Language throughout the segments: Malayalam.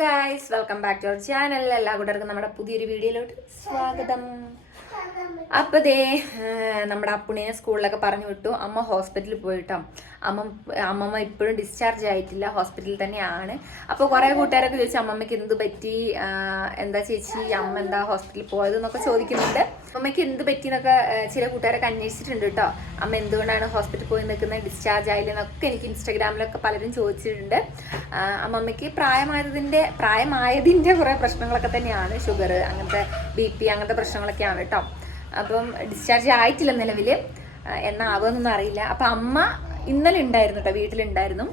Guys, welcome back to our channel. എല്ലാ കൂട്ടർക്കും നമ്മുടെ പുതിയൊരു വീഡിയോയിലോട്ട് സ്വാഗതം. അപ്പൊ നമ്മുടെ അപ്പുണ്ണിനെ സ്കൂളിലൊക്കെ പറഞ്ഞു വിട്ടു. അമ്മ ഹോസ്പിറ്റലിൽ പോയിട്ടോ. അമ്മമ്മ ഇപ്പോഴും ഡിസ്ചാർജ് ആയിട്ടില്ല, ഹോസ്പിറ്റലിൽ തന്നെയാണ്. അപ്പോൾ കുറെ കൂട്ടുകാരൊക്കെ ചോദിച്ചു അമ്മമ്മയ്ക്ക് എന്ത് പറ്റി, എന്താ ചേച്ചി അമ്മ എന്താ ഹോസ്പിറ്റലിൽ പോയത് എന്നൊക്കെ ചോദിക്കുന്നുണ്ട്. അമ്മയ്ക്ക് എന്ത് പറ്റി എന്നൊക്കെ ചില കൂട്ടുകാരൊക്കെ അന്വേഷിച്ചിട്ടുണ്ട് കേട്ടോ. അമ്മ എന്തുകൊണ്ടാണ് ഹോസ്പിറ്റലിൽ പോയി നിൽക്കുന്നത്, ഡിസ്ചാർജ് ആയില്ലെന്നൊക്കെ എനിക്ക് ഇൻസ്റ്റാഗ്രാമിലൊക്കെ പലരും ചോദിച്ചിട്ടുണ്ട്. അമ്മമ്മയ്ക്ക് പ്രായമായതിൻ്റെ കുറേ പ്രശ്നങ്ങളൊക്കെ തന്നെയാണ്, ഷുഗർ, അങ്ങനത്തെ BP അങ്ങനത്തെ പ്രശ്നങ്ങളൊക്കെയാണ് കേട്ടോ. അപ്പം ഡിസ്ചാർജ് ആയിട്ടില്ല നിലവിൽ, എന്നാവുമെന്നൊന്നും അറിയില്ല. അപ്പം അമ്മ ഇന്നലെ ഉണ്ടായിരുന്നു കേട്ടോ, വീട്ടിലുണ്ടായിരുന്നു.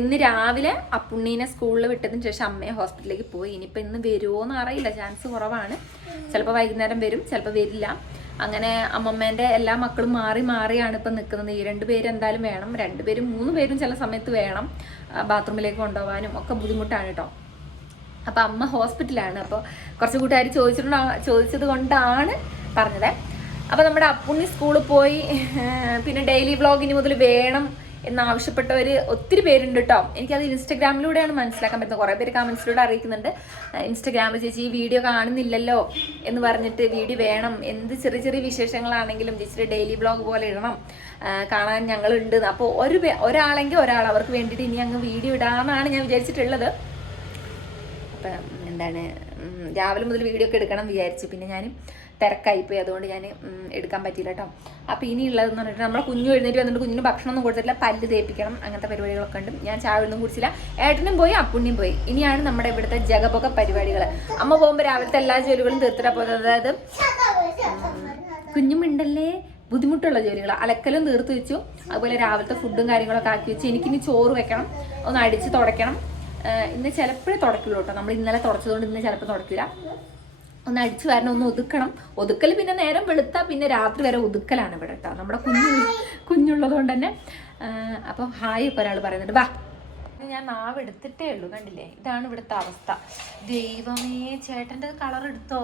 ഇന്ന് രാവിലെ അപ്പുണ്ണീനെ സ്കൂളിൽ വിട്ടതിന് ശേഷം അമ്മയെ ഹോസ്പിറ്റലിലേക്ക് പോയി. ഇനിയിപ്പോൾ ഇന്ന് വരുമോ എന്ന് അറിയില്ല, ചാൻസ് കുറവാണ്. ചിലപ്പോൾ വൈകുന്നേരം വരും, ചിലപ്പോൾ വരില്ല. അങ്ങനെ അമ്മമ്മേൻ്റെ എല്ലാ മക്കളും മാറിയാണ് ഇപ്പം നിൽക്കുന്നത്. ഈ 2 പേര് എന്തായാലും വേണം, 2 പേരും 3 പേരും ചില സമയത്ത് വേണം. ബാത്റൂമിലേക്ക് കൊണ്ടുപോകാനും ഒക്കെ ബുദ്ധിമുട്ടാണ് കേട്ടോ. അപ്പം അമ്മ ഹോസ്പിറ്റലാണ്. അപ്പോൾ കുറച്ച് കൂട്ടുകാർ ചോദിച്ചത് കൊണ്ടാണ് പറഞ്ഞത്. അപ്പോൾ നമ്മുടെ അപ്പുണ്ണി സ്കൂളിൽ പോയി. പിന്നെ ഡെയിലി വ്ളോഗിന് മുതൽ വേണം എന്നാവശ്യപ്പെട്ടവർ ഒത്തിരി പേരുണ്ട് കേട്ടോ. എനിക്കത് ഇൻസ്റ്റഗ്രാമിലൂടെയാണ് മനസ്സിലാക്കാൻ പറ്റുന്നത്. കുറേ പേര് കമൻസിലൂടെ അറിയിക്കുന്നുണ്ട്, ഇൻസ്റ്റഗ്രാമിൽ ചേച്ചി ഈ വീഡിയോ കാണുന്നില്ലല്ലോ എന്ന് പറഞ്ഞിട്ട് വീഡിയോ വേണം, എന്ത് ചെറിയ ചെറിയ വിശേഷങ്ങളാണെങ്കിലും ചേച്ചിയുടെ ഡെയിലി വ്ളോഗ് പോലെ ഇടണം, കാണാൻ ഞങ്ങളുണ്ട്. അപ്പോൾ ഒരാളെങ്കിൽ ഒരാൾ അവർക്ക് വേണ്ടിയിട്ട് ഇനി അങ്ങ് വീഡിയോ ഇടാമെന്നാണ് ഞാൻ വിചാരിച്ചിട്ടുള്ളത്. അപ്പം എന്താണ്, രാവിലെ മുതൽ വീഡിയോ ഒക്കെ എടുക്കണം വിചാരിച്ചു. പിന്നെ ഞാൻ തിരക്കായിപ്പോയി, അതുകൊണ്ട് ഞാൻ എടുക്കാൻ പറ്റിയില്ല കേട്ടോ. അപ്പോൾ ഇനിയുള്ളതെന്ന് പറഞ്ഞിട്ട് നമ്മളെ കുഞ്ഞു എഴുന്നേറ്റ് വന്നിട്ട് കുഞ്ഞിന് ഭക്ഷണമൊന്നും കൊടുത്തിട്ടില്ല, പല്ല് തേപ്പിക്കണം, അങ്ങനത്തെ പരിപാടികളൊക്കെ ഉണ്ട്. ഞാൻ ചായ ഒന്നും കുടിച്ചില്ല, ഏട്ടനും പോയി അപ്പുണ്ണിയും പോയി. ഇനിയാണ് നമ്മുടെ ഇവിടുത്തെ ജഗപൊക പരിപാടികൾ. അമ്മ പോകുമ്പോൾ രാവിലത്തെ എല്ലാ ജോലികളും തീർത്തിട്ടാണ് പോകുന്നത്. അതായത് കുഞ്ഞുമുണ്ടല്ലേ, ബുദ്ധിമുട്ടുള്ള ജോലികൾ, അലക്കലും തീർത്ത് വെച്ചു. അതുപോലെ രാവിലത്തെ ഫുഡും കാര്യങ്ങളൊക്കെ ആക്കി വെച്ചു. എനിക്കിനി ചോറ് വെക്കണം, ഒന്ന് അടിച്ച് തുടയ്ക്കണം. ഇന്ന് ചിലപ്പോഴേ തുടയ്ക്കുള്ളൂ കേട്ടോ, നമ്മൾ ഇന്നലെ തുടച്ചതുകൊണ്ട് ഇന്ന് ചിലപ്പോൾ തുടയ്ക്കില്ല. ഒന്ന് അടിച്ചു വരണം, ഒന്ന് ഒതുക്കൽ പിന്നെ നേരം വെളുത്താൽ പിന്നെ രാത്രി വരെ ഒതുക്കലാണ് ഇവിടെ കേട്ടോ, നമ്മുടെ കുഞ്ഞുള്ളത് കൊണ്ട് തന്നെ. അപ്പം ഹായ് ഒക്കെ ഒരാൾ പറയുന്നുണ്ട്. വാ, ഞാൻ നാവ് എടുത്തിട്ടേ ഉള്ളൂ, കണ്ടില്ലേ? ഇതാണ് ഇവിടുത്തെ അവസ്ഥ. ദൈവമേ, ചേട്ടൻ്റെ കളർ എടുത്തോ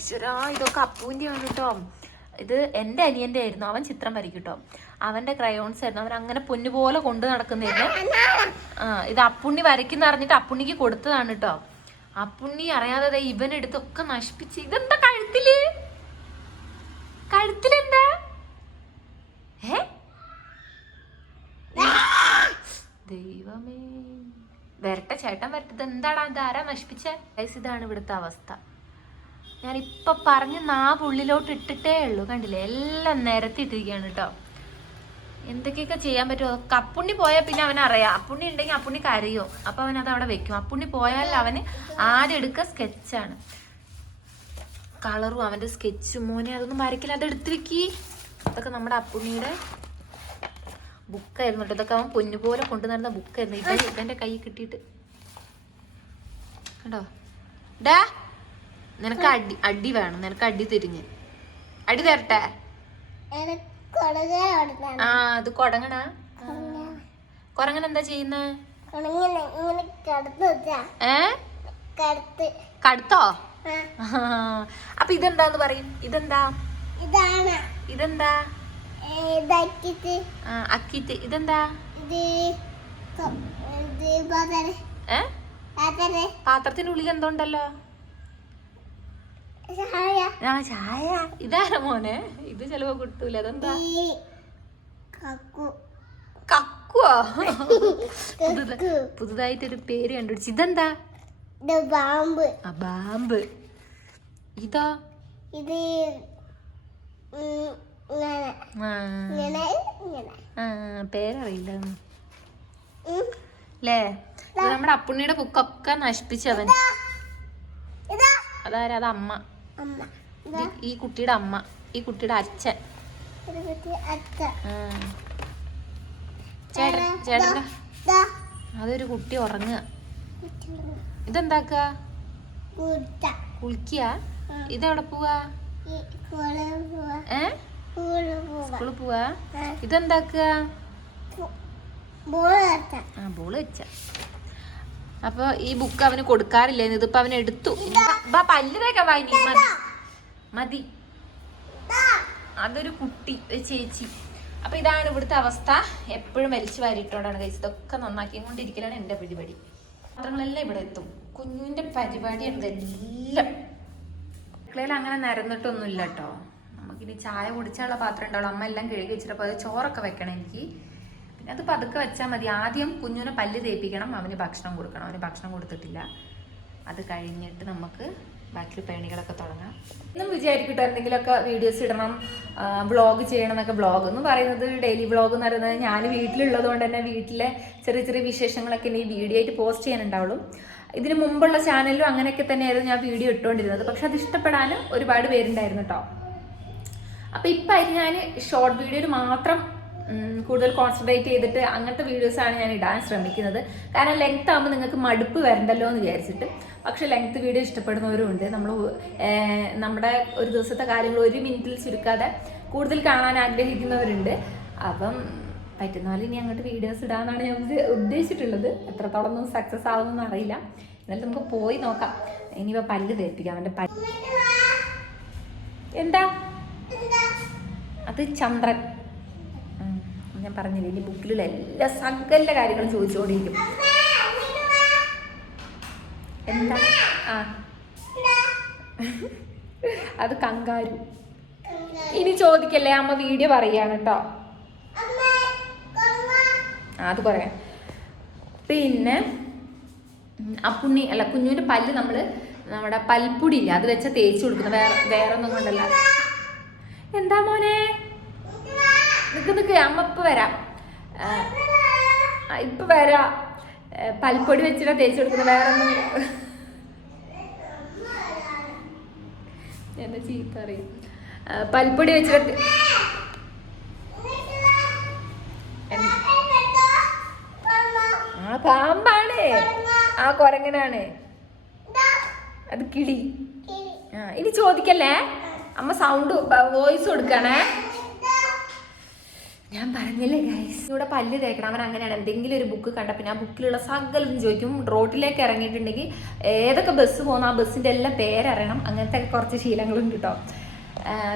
ഈശ്വരാ, ഇതൊക്കെ അപ്പൂൻ്റെ ആണ് കേട്ടോ. ഇത് എൻ്റെ അനിയൻ്റെ ആയിരുന്നു, അവൻ ചിത്രം വരയ്ക്കും കേട്ടോ. അവൻ്റെ ക്രയോൺസ് ആയിരുന്നു, അവൻ അങ്ങനെ പൊന്നുപോലെ കൊണ്ട് നടക്കുന്നതായിരുന്നു. ഇത് അപ്പുണ്ണി വരയ്ക്കുന്ന അറിഞ്ഞിട്ട് അപ്പുണ്ണിക്ക് കൊടുത്തതാണ് കേട്ടോ. അപ്പുണ്ണി അറിയാതെ ഇവനെടുത്തൊക്കെ നശിപ്പിച്ച്. ഇതെന്താ കഴുത്തിലെന്താ? ദൈവമേ, വരട്ടെ, ചേട്ടൻ വരട്ടെ. ഇതെന്താടാ, ഇതാരാ നശിപ്പിച്ചേ? ഇതാണ് ഇവിടുത്തെ അവസ്ഥ. ഞാനിപ്പൊ പറഞ്ഞ് നാവ് ഉള്ളിലോട്ട് ഇട്ടിട്ടേ ഉള്ളൂ, കണ്ടില്ലേ? എല്ലാം നിരത്തിയിട്ടിരിക്കുകയാണ് കേട്ടോ. എന്തൊക്കെയൊക്കെ ചെയ്യാൻ പറ്റുമോ? അപ്പുണ്ണി പോയാൽ പിന്നെ അവനറിയാം, അപ്പുണ്ണി ഉണ്ടെങ്കിൽ അപ്പുണ്ണി കരയോ, അപ്പൊ അവൻ അത് അവിടെ വെക്കും. അപ്പുണ്ണി പോയാൽ അവന് ആദ്യം എടുക്കുക സ്കെച്ചാണ്, കളറും അവന്റെ സ്കെച്ചും. മോനെ അതൊന്നും വരയ്ക്കില്ല, അത് എടുത്ത് വെക്കി. അതൊക്കെ നമ്മുടെ അപ്പുണ്ണിയുടെ ബുക്കായിരുന്നു കേട്ടോ. ഇതൊക്കെ അവൻ പൊന്നുപോലെ കൊണ്ടു നടന്ന ബുക്കായിരുന്നു. ഇവന്റെ കൈ കിട്ടിയിട്ട് കേട്ടോ. ഡാ, നിനക്ക് അടി വേണം, നിനക്ക് അടി തിരിഞ്ഞ് അടി തരട്ടെ. അത് കൊടങ്ങണ. കൊരങ്ങൻ എന്താ ചെയ്യുന്നേ? കടുത്തോ? അപ്പൊ ഇതെന്താന്ന് പറയും? ഇതെന്താ? അക്കിറ്റ്. ഇതെന്താ? പാത്രത്തിനുള്ളിൽ എന്തോണ്ടല്ലോ? ചായ. ഇതാരാ മോനെ? ഇത് ചിലപ്പോ കിട്ടൂല. അതെന്താ? കക്കുവോ? പുതുതായിട്ടൊരു പേര് കണ്ടുപിടിച്ചു. ഇതെന്താ? ബാമ്പ്. ഇതോ? പേരറിയില്ല അല്ലേ? നമ്മുടെ അപ്പുണ്ണിയുടെ ബുക്കൊക്കെ നശിപ്പിച്ചവൻ. അതാരാ? അത് അമ്മ. ഈ കുട്ടിയുടെ അമ്മ, ഈ കുട്ടിയുടെ അച്ഛൻ. ചേട്ടൻ അതൊരു കുട്ടി ഉറങ്ങുക. ഇതെന്താക്ക? കുളിക്കുക. ഇതെവിടെ പോവാ? സ്കൂളിൽ പോവാ. ഇതെന്താക്കുക? ബോള് വെച്ച. അപ്പൊ ഈ ബുക്ക് അവന് കൊടുക്കാറില്ലേന്ന്, ഇതിപ്പോ അവൻ എടുത്തു. പല്ല് തേക്കാൻ വായി മതി. അതൊരു കുട്ടി, ഒരു ചേച്ചി. അപ്പൊ ഇതാണ് ഇവിടുത്തെ അവസ്ഥ. എപ്പോഴും വലിച്ചു വാരിട്ടോണ്ടാണ് കഴിച്ചത്. ഇതൊക്കെ നന്നാക്കിക്കൊണ്ടിരിക്കലാണ് എൻ്റെ പരിപാടി. പാത്രങ്ങളെല്ലാം ഇവിടെ എത്തും. കുഞ്ഞിൻ്റെ പരിപാടി എന്തെല്ലാം അടുക്കളയിൽ അങ്ങനെ നിരന്നിട്ടൊന്നുമില്ല കേട്ടോ. നമുക്കിനി ചായ കുടിച്ചാലുള്ള പാത്രം ഉണ്ടാവുള്ളൂ. അമ്മ എല്ലാം കഴുകി വെച്ചിട്ട് പോയത്. ചോറൊക്കെ വെക്കണം എനിക്ക്. പിന്നെ അത് പതുക്കെ വെച്ചാൽ മതി. ആദ്യം കുഞ്ഞിനെ പല്ല് തേപ്പിക്കണം, അവന് ഭക്ഷണം കൊടുക്കണം. അവന് ഭക്ഷണം കൊടുത്തിട്ടില്ല. അത് കഴിഞ്ഞിട്ട് നമുക്ക് ബാക്കി പണികളൊക്കെ തുടങ്ങാം. എന്നും വിചാരിക്കട്ടെ എന്തെങ്കിലുമൊക്കെ വീഡിയോസ് ഇടണം, വ്ളോഗ് ചെയ്യണം എന്നൊക്കെ. വ്ളോഗ് എന്ന് പറയുന്നത്, ഡെയിലി വ്ളോഗ് എന്ന് പറയുന്നത് ഞാൻ വീട്ടിലുള്ളത് കൊണ്ട് തന്നെ വീട്ടിലെ ചെറിയ ചെറിയ വിശേഷങ്ങളൊക്കെ ഇനി വീഡിയോ ആയിട്ട് പോസ്റ്റ് ചെയ്യാനുണ്ടാവുള്ളൂ. ഇതിന് മുമ്പുള്ള ചാനലിലും അങ്ങനെയൊക്കെ തന്നെയായിരുന്നു ഞാൻ വീഡിയോ ഇട്ടുകൊണ്ടിരുന്നത്. പക്ഷെ അത് ഇഷ്ടപ്പെടാനും ഒരുപാട് പേരുണ്ടായിരുന്നു കേട്ടോ. അപ്പം ഇപ്പം ഞാൻ ഷോർട്ട് വീഡിയോയിൽ മാത്രം കൂടുതൽ കോൺസെൻട്രേറ്റ് ചെയ്തിട്ട് അങ്ങനത്തെ വീഡിയോസാണ് ഞാൻ ഇടാൻ ശ്രമിക്കുന്നത്. കാരണം ലെങ്ത് ആകുമ്പോൾ നിങ്ങൾക്ക് മടുപ്പ് വരണ്ടല്ലോ എന്ന് വിചാരിച്ചിട്ട്. പക്ഷെ ലെങ്ത് വീഡിയോ ഇഷ്ടപ്പെടുന്നവരും ഉണ്ട്. നമ്മുടെ ഒരു ദിവസത്തെ കാര്യങ്ങൾ 1 മിനിറ്റിൽ ചുരുക്കാതെ കൂടുതൽ കാണാൻ ആഗ്രഹിക്കുന്നവരുണ്ട്. അപ്പം പറ്റുന്ന പോലെ ഇനി അങ്ങോട്ട് വീഡിയോസ് ഇടാമെന്നാണ് ഞാൻ ഉദ്ദേശിച്ചിട്ടുള്ളത്. എത്രത്തോളം ഒന്നും സക്സസ് ആവുമെന്ന് അറിയില്ല. എന്നാലും നമുക്ക് പോയി നോക്കാം. ഇനിയിപ്പോൾ പല്ല് തേപ്പിക്കാം. അവൻ്റെ പല്ല് എന്താ അത് ചന്ദ്രൻ ഞാൻ പറഞ്ഞില്ല. ഇനി ബുക്കിലുള്ള എല്ലാ സകല കാര്യങ്ങളും ചോദിച്ചുകൊണ്ടിരിക്കും. എന്താ അത് കങ്കാരു. ഇനി ചോദിക്കല്ലേ, അമ്മ വീഡിയോ പറയാണ് കേട്ടോ. അത് പറയാം. പിന്നെ കുഞ്ഞുവിൻ്റെ പല്ല് നമ്മുടെ പൽപ്പൊടി ഇല്ല, അത് വെച്ചാൽ തേച്ച് കൊടുക്കുന്നത്. വേറെ ഒന്നും കൊണ്ടല്ല. എന്താ മോനെ നിക്ക് അമ്മ ഇപ്പൊ വരാം. പൽപ്പൊടി വെച്ചിട്ടാ തേച്ച് കൊടുക്കുന്നത്. വേറെ ഒന്നും എന്നെ ചീത്ത അറിയും. പൽപ്പൊടി വെച്ചിട്ട് പാമ്പാണ്, കൊരങ്ങനാണ്, അത് കിളി. ഇനി ചോദിക്കല്ലേ, അമ്മ സൗണ്ട് വോയിസ് കൊടുക്കണേ. ഞാൻ പറഞ്ഞില്ലേ ഗൈസ്, ഇവിടെ പല്ല് തേക്കണം. അവൻ അങ്ങനെയാണ്. എന്തെങ്കിലും ഒരു ബുക്ക് കണ്ട പിന്നെ ആ ബുക്കിലുള്ള സകലം ചോദിക്കും. റോഡിലേക്ക് ഇറങ്ങിയിട്ടുണ്ടെങ്കിൽ ഏതൊക്കെ ബസ് പോകുന്ന ആ ബസ്സിൻ്റെ എല്ലാം പേരറിയണം. അങ്ങനത്തെ കുറച്ച് ശീലങ്ങളുണ്ട് കേട്ടോ.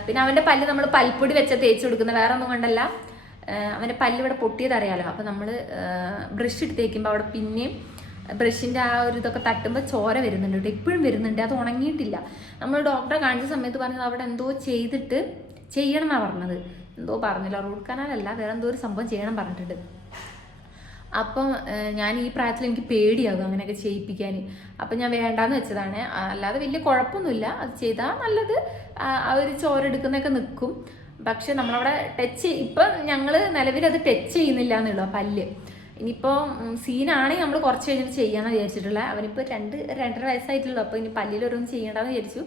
പിന്നെ അവൻ്റെ പല്ല് നമ്മൾ പൽപ്പൊടി വെച്ച തേച്ച് കൊടുക്കുന്നത്. വേറെ ഒന്നും കൊണ്ടല്ല, അവൻ്റെ പല്ല് ഇവിടെ പൊട്ടിയതറിയാലോ. അപ്പോൾ നമ്മൾ ബ്രഷ് ഇട്ട് തേക്കുമ്പോൾ അവിടെ പിന്നെയും ബ്രഷിൻ്റെ ആ ഒരു ഇതൊക്കെ തട്ടുമ്പോൾ ചോര വരുന്നുണ്ട് കേട്ടോ. ഇപ്പോഴും വരുന്നുണ്ട്. അത് ഉണങ്ങിയിട്ടില്ല. നമ്മൾ ഡോക്ടറെ കാണിച്ച സമയത്ത് പറഞ്ഞത് അവിടെ എന്തോ ചെയ്തിട്ട് ചെയ്യണം എന്നാണ് പറഞ്ഞത്. എന്തോ പറഞ്ഞില്ല, റൂട്ട് കനാലല്ല, വേറെ എന്തോ ഒരു സംഭവം ചെയ്യണം പറഞ്ഞിട്ടുണ്ട്. അപ്പം ഞാൻ ഈ പ്രായത്തിൽ എനിക്ക് പേടിയാകും അങ്ങനെയൊക്കെ ചെയ്യിപ്പിക്കാൻ. അപ്പം ഞാൻ വേണ്ടാന്ന് വെച്ചതാണ്. അല്ലാതെ വലിയ കുഴപ്പമൊന്നുമില്ല. അത് ചെയ്താൽ നല്ലത്. ആ ഒരു ചോര എടുക്കുന്നതൊക്കെ നിൽക്കും. പക്ഷെ നമ്മളവിടെ ഇപ്പം ഞങ്ങൾ നിലവിൽ അത് ടച്ച് ചെയ്യുന്നില്ല എന്നുള്ളൂ ആ പല്ല്. ഇനിയിപ്പോൾ സീനാണെങ്കിൽ നമ്മൾ കുറച്ച് കഴിഞ്ഞിട്ട് ചെയ്യാമെന്ന് വിചാരിച്ചിട്ടുള്ളത്. അവനിപ്പോൾ 2-2.5 വയസ്സായിട്ടുള്ളൂ. അപ്പോൾ ഇനി പല്ലിലൊരൊന്നും ചെയ്യേണ്ടെന്ന് വിചാരിച്ചു.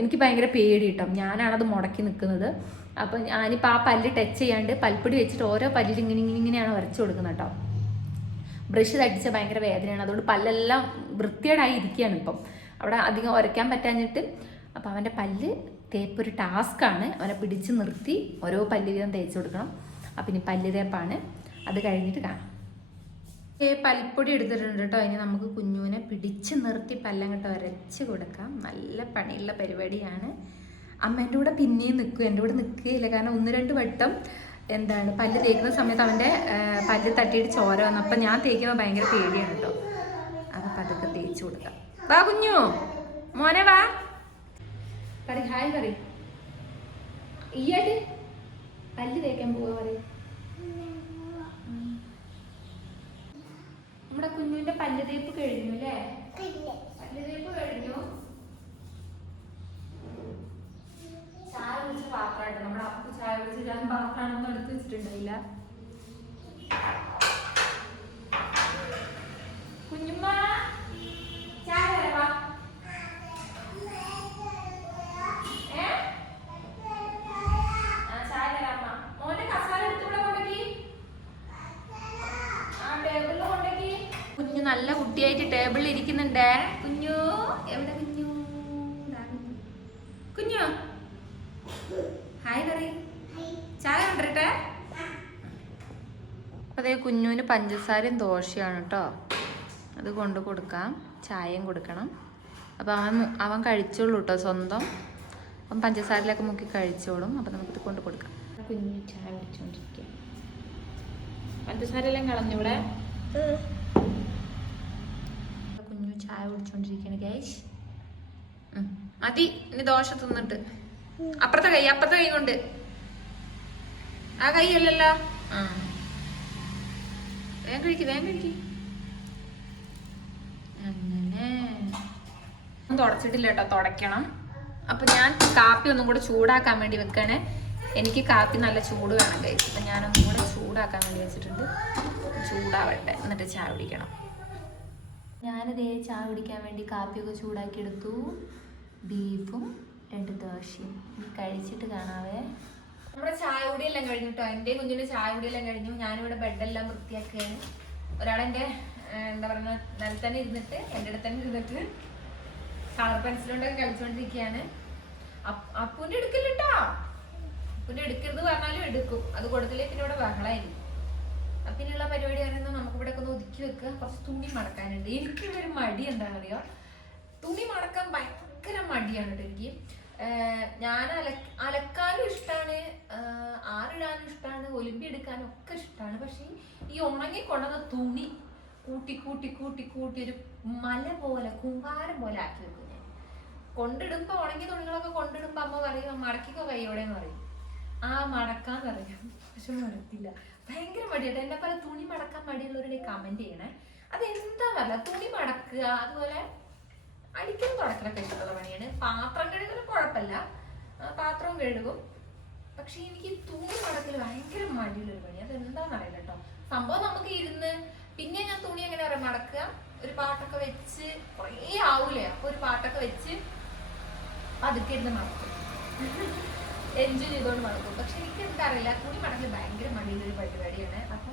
എനിക്ക് ഭയങ്കര പേടി കിട്ടും. ഞാനാണത് മുടക്കി നിൽക്കുന്നത്. അപ്പം ഞാനിപ്പോൾ ആ പല്ല് ടച്ച് ചെയ്യാണ്ട് പൽപ്പൊടി വെച്ചിട്ട് ഓരോ പല്ലിൽ ഇങ്ങനെയാണ് വരച്ചു കൊടുക്കുന്നത് കേട്ടോ. ബ്രഷ് തട്ടിച്ച ഭയങ്കര വേദനയാണ്. അതുകൊണ്ട് പല്ലെല്ലാം വൃത്തികേടായി ഇരിക്കുകയാണ് ഇപ്പം. അവിടെ അധികം ഉരയ്ക്കാൻ പറ്റാഞ്ഞിട്ട്. അപ്പം അവൻ്റെ പല്ല് തേപ്പ് ഒരു ടാസ്ക്കാണ്. അവനെ പിടിച്ച് നിർത്തി ഓരോ പല്ല് വീതം തേച്ച് കൊടുക്കണം. അപ്പം ഇനി പല്ല് തേപ്പാണ്. അത് കഴിഞ്ഞിട്ട് കാണാം. പൽപ്പൊടി എടുത്തിട്ടുണ്ട് കേട്ടോ. ഇനി നമുക്ക് കുഞ്ഞുവിനെ പിടിച്ച് നിർത്തി പല്ലങ്ങോട്ട് വരച്ച് കൊടുക്കാം. നല്ല പണിയുള്ള പരിപാടിയാണ്. അമ്മേൻ്റെ കൂടെ പിന്നെയും നിൽക്കും, എൻ്റെ കൂടെ നിൽക്കുകയില്ല. കാരണം 1-2 വട്ടം പല്ല് തേക്കുന്ന സമയത്ത് അവൻ്റെ പല്ല് തട്ടിയിട്ട് ചോര വന്നു. അപ്പം ഞാൻ തേക്കുമ്പോൾ ഭയങ്കര പേടിയാണ് കേട്ടോ. അപ്പം പതുക്കെ തേച്ച് കൊടുക്കാം. വാ കുഞ്ഞു, മോനെ വാ, ഹായ് പറ. ഈയായിട്ട് പല്ല് തേക്കാൻ പോവാ പറയും. നമ്മുടെ കുഞ്ഞുവിന്റെ പല്ല് തേപ്പ് കഴിഞ്ഞു അല്ലേ? പല്ല് തേപ്പ് കഴിഞ്ഞു. ചായ കുടിച്ച പാത്രമായിട്ട് നമ്മുടെ അപ്പു ചായ കുടിച്ച് ഞാൻ പാത്രമാണൊന്നും എടുത്ത് വെച്ചിട്ടുണ്ടായില്ല. കുഞ്ഞുമ്മ ചായ തരവാ. ചായ തരാമ്മ. മോന്റെ കസാല എടുത്തുകൂടെ കൊണ്ടേക്ക്. ആ ടേബിളിൽ കൊണ്ടേക്ക്. കുഞ്ഞു നല്ല കുട്ടിയായിട്ട് ടേബിളിൽ ഇരിക്കുന്നുണ്ടേ. കുഞ്ഞു എവിടെ? കുഞ്ഞു കുഞ്ഞു ഹായ് പറയ്. ചായ കൊണ്ടിരട്ടെ. അതേ കുഞ്ഞുവിന് പഞ്ചസാരയും ദോശയാണ് കേട്ടോ. അത് കൊണ്ട് കൊടുക്കാം. ചായയും കൊടുക്കണം. അപ്പം അവൻ കഴിച്ചോളൂ കേട്ടോ സ്വന്തം. അപ്പം പഞ്ചസാരയിലൊക്കെ മുക്കി കഴിച്ചോളും. അപ്പം നമുക്കിത് കൊണ്ട് കൊടുക്കാം. കുഞ്ഞു ചായ കുടിച്ചോണ്ടിരിക്കുക. പഞ്ചസാരയെല്ലാം കളഞ്ഞൂടെ? ചായ കുടിച്ചോണ്ടിരിക്കുകയാണ് ഗൈസ്. മതി ഇനി ദോശ തിന്നിട്ട്. അപ്പുറത്തെ കൈ കൊണ്ട്. ആ കൈ അല്ലല്ലോ. വേഗം കഴിക്ക്. അങ്ങനെ തുടച്ചിട്ടില്ല കേട്ടോ, തുടയ്ക്കണം. അപ്പൊ ഞാൻ കാപ്പി ഒന്നും കൂടെ ചൂടാക്കാൻ വേണ്ടി വെക്കണേ. എനിക്ക് കാപ്പി നല്ല ചൂട് വേണം കഴിച്ചു. അപ്പൊ ഞാനൊന്നും കൂടെ ചൂടാക്കാൻ വേണ്ടി വെച്ചിട്ടുണ്ട്. ചൂടാവട്ടെ, എന്നിട്ട് ചായ കുടിക്കണം. ഞാനിതേ ചായ കുടിക്കാൻ വേണ്ടി കാപ്പിയൊക്കെ ചൂടാക്കി എടുത്തു. ബീഫും 2 ദോശയും കഴിച്ചിട്ട് കാണാവേ. നമ്മുടെ ചായ കുടിയെല്ലാം കഴിഞ്ഞു കേട്ടോ. എൻ്റെ കുഞ്ഞിൻ്റെ ചായ കുടിയെല്ലാം കഴിഞ്ഞു. ഞാനിവിടെ ബെഡെല്ലാം വൃത്തിയാക്കുകയാണ്. ഒരാളെൻ്റെ എന്താ പറയുക, നിലത്തന്നെ ഇരുന്നിട്ട് എൻ്റെ അടുത്ത് തന്നെ ഇരുന്നിട്ട് കളർ പെൻസിലുകൊണ്ടൊക്കെ കളിച്ചുകൊണ്ടിരിക്കുകയാണ്. അപ്പൂൻ്റെ എടുക്കില്ലട്ടോ. അപ്പൂൻ്റെ എടുക്കരുത് പറഞ്ഞാലും എടുക്കും. അത് കൊടുത്തില്ലേ പിന്നെ ഇവിടെ ബഹളായിരുന്നു. പിന്നെയുള്ള പരിപാടി പറയുന്നത് നമുക്കിവിടെ ഒക്കെ ഒന്ന് ഒതുക്കി വെക്കുക. കുറച്ച് തുണി മടക്കാനുണ്ട്. എനിക്കൊരു മടി എന്താണെന്നറിയോ, തുണി മടക്കാൻ ഭയങ്കര മടിയാണ് കേട്ടോ എനിക്ക്. ഞാൻ അലക്കാനും ഇഷ്ടമാണ്, ആറിടാനും ഇഷ്ടമാണ്, ഒലിമ്പി എടുക്കാനും ഒക്കെ ഇഷ്ടമാണ്. പക്ഷേ ഈ ഉണങ്ങി കൊണ്ടുവന്ന തുണി കൂട്ടി ഒരു മല പോലെ, കുമ്പാരം പോലെ ആക്കി വെക്കും ഞാൻ. കൊണ്ടിടുമ്പോ ഉണങ്ങിയ തുണികളൊക്കെ കൊണ്ടിടുമ്പോ അമ്മ പറയും മടക്കിക്കോ കൈയോടെന്ന് പറയും. മടക്കാന്ന് പറയും, പക്ഷെ മടക്കില്ല. ഭയങ്കര മടിയായിട്ട്. എന്നെ പോലെ തുണി മടക്കാൻ മടിയുള്ളവരുടെ കമന്റ് ചെയ്യണേ. അതെന്താന്നല്ല, തുണി മടക്കുക, അതുപോലെ അടിക്കലും തുടക്കലൊക്കെ ഇഷ്ടമുള്ള പണിയാണ്. പാത്രം കഴുകലും കുഴപ്പമില്ല, പാത്രവും കഴുകും. പക്ഷെ എനിക്ക് തുണി മടക്കൽ ഭയങ്കര മടിയുള്ളൊരു പണി. അതെന്താന്നറിയില്ല കേട്ടോ. സംഭവം നമുക്ക് ഇരുന്ന് പിന്നെ ഞാൻ തുണി എങ്ങനെ പറയാം മടക്കുക, ഒരു പാട്ടൊക്കെ വെച്ച് കുറേ ആവൂലേ, അപ്പൊ ഒരു പാട്ടൊക്കെ വെച്ച് പതുക്കെ ഇരുന്ന് മടക്കും, എൻജോയ് ചെയ്തോണ്ട് മടക്കും. പക്ഷെ എനിക്ക് എന്താ അറിയില്ല, തുണി മടക്കൽ ഭയങ്കര മടിയുള്ളൊരു പരിപാടിയാണ്. അപ്പൊ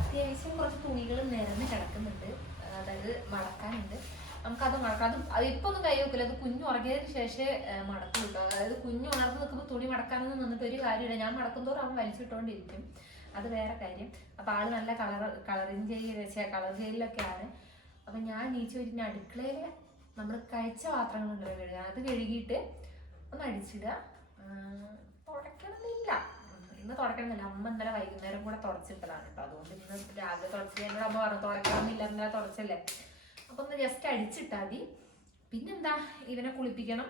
അത്യാവശ്യം കുറച്ച് തുണികൾ നിരന്ന് കിടക്കുന്നുണ്ട്, അതായത് മടക്കാനുണ്ട്. നമുക്കത് മടക്കാം. അത് ഇപ്പൊ ഒന്നും കൈ വെക്കില്ല, അത് കുഞ്ഞു ഉറങ്ങിയതിന് ശേഷം മടക്കും കിട്ടും. അതായത് കുഞ്ഞു ഉണർന്ന് നിൽക്കുമ്പോൾ തുണി മടക്കാനൊന്നും നിന്നിട്ട് ഒരു കാര്യമില്ല. ഞാൻ മടക്കുന്തോറും അവൻ വലിച്ചിട്ടോണ്ടിരിക്കും, അത് വേറെ കാര്യം. അപ്പൊ ആള് നല്ല കളർ ജയിലൊക്കെയാണ്. അപ്പൊ ഞാൻ നീച്ചു വരുന്ന അടുക്കളയില് നമ്മൾ കഴിച്ച പാത്രങ്ങളുണ്ടല്ലോ കഴുകുക, അത് കഴുകിയിട്ട് ഒന്ന് അടിച്ചിടുക. തുടക്കണമെന്നില്ല, ഇന്ന് തുടക്കണമെന്നില്ല. അമ്മ ഇന്നലെ വൈകുന്നേരം കൂടെ തുടച്ചിട്ടതാണ് കേട്ടോ. അതുകൊണ്ട് ഇന്ന് രാവിലെ തുടച്ചത് എന്നോട് അമ്മ പറഞ്ഞു തുടക്കണമെന്നില്ല, ഇന്നലെ തുടച്ചല്ലേ. അപ്പൊ ഒന്ന് ജസ്റ്റ് അടിച്ചിട്ടാ മതി. പിന്നെന്താ, ഇവനെ കുളിപ്പിക്കണം,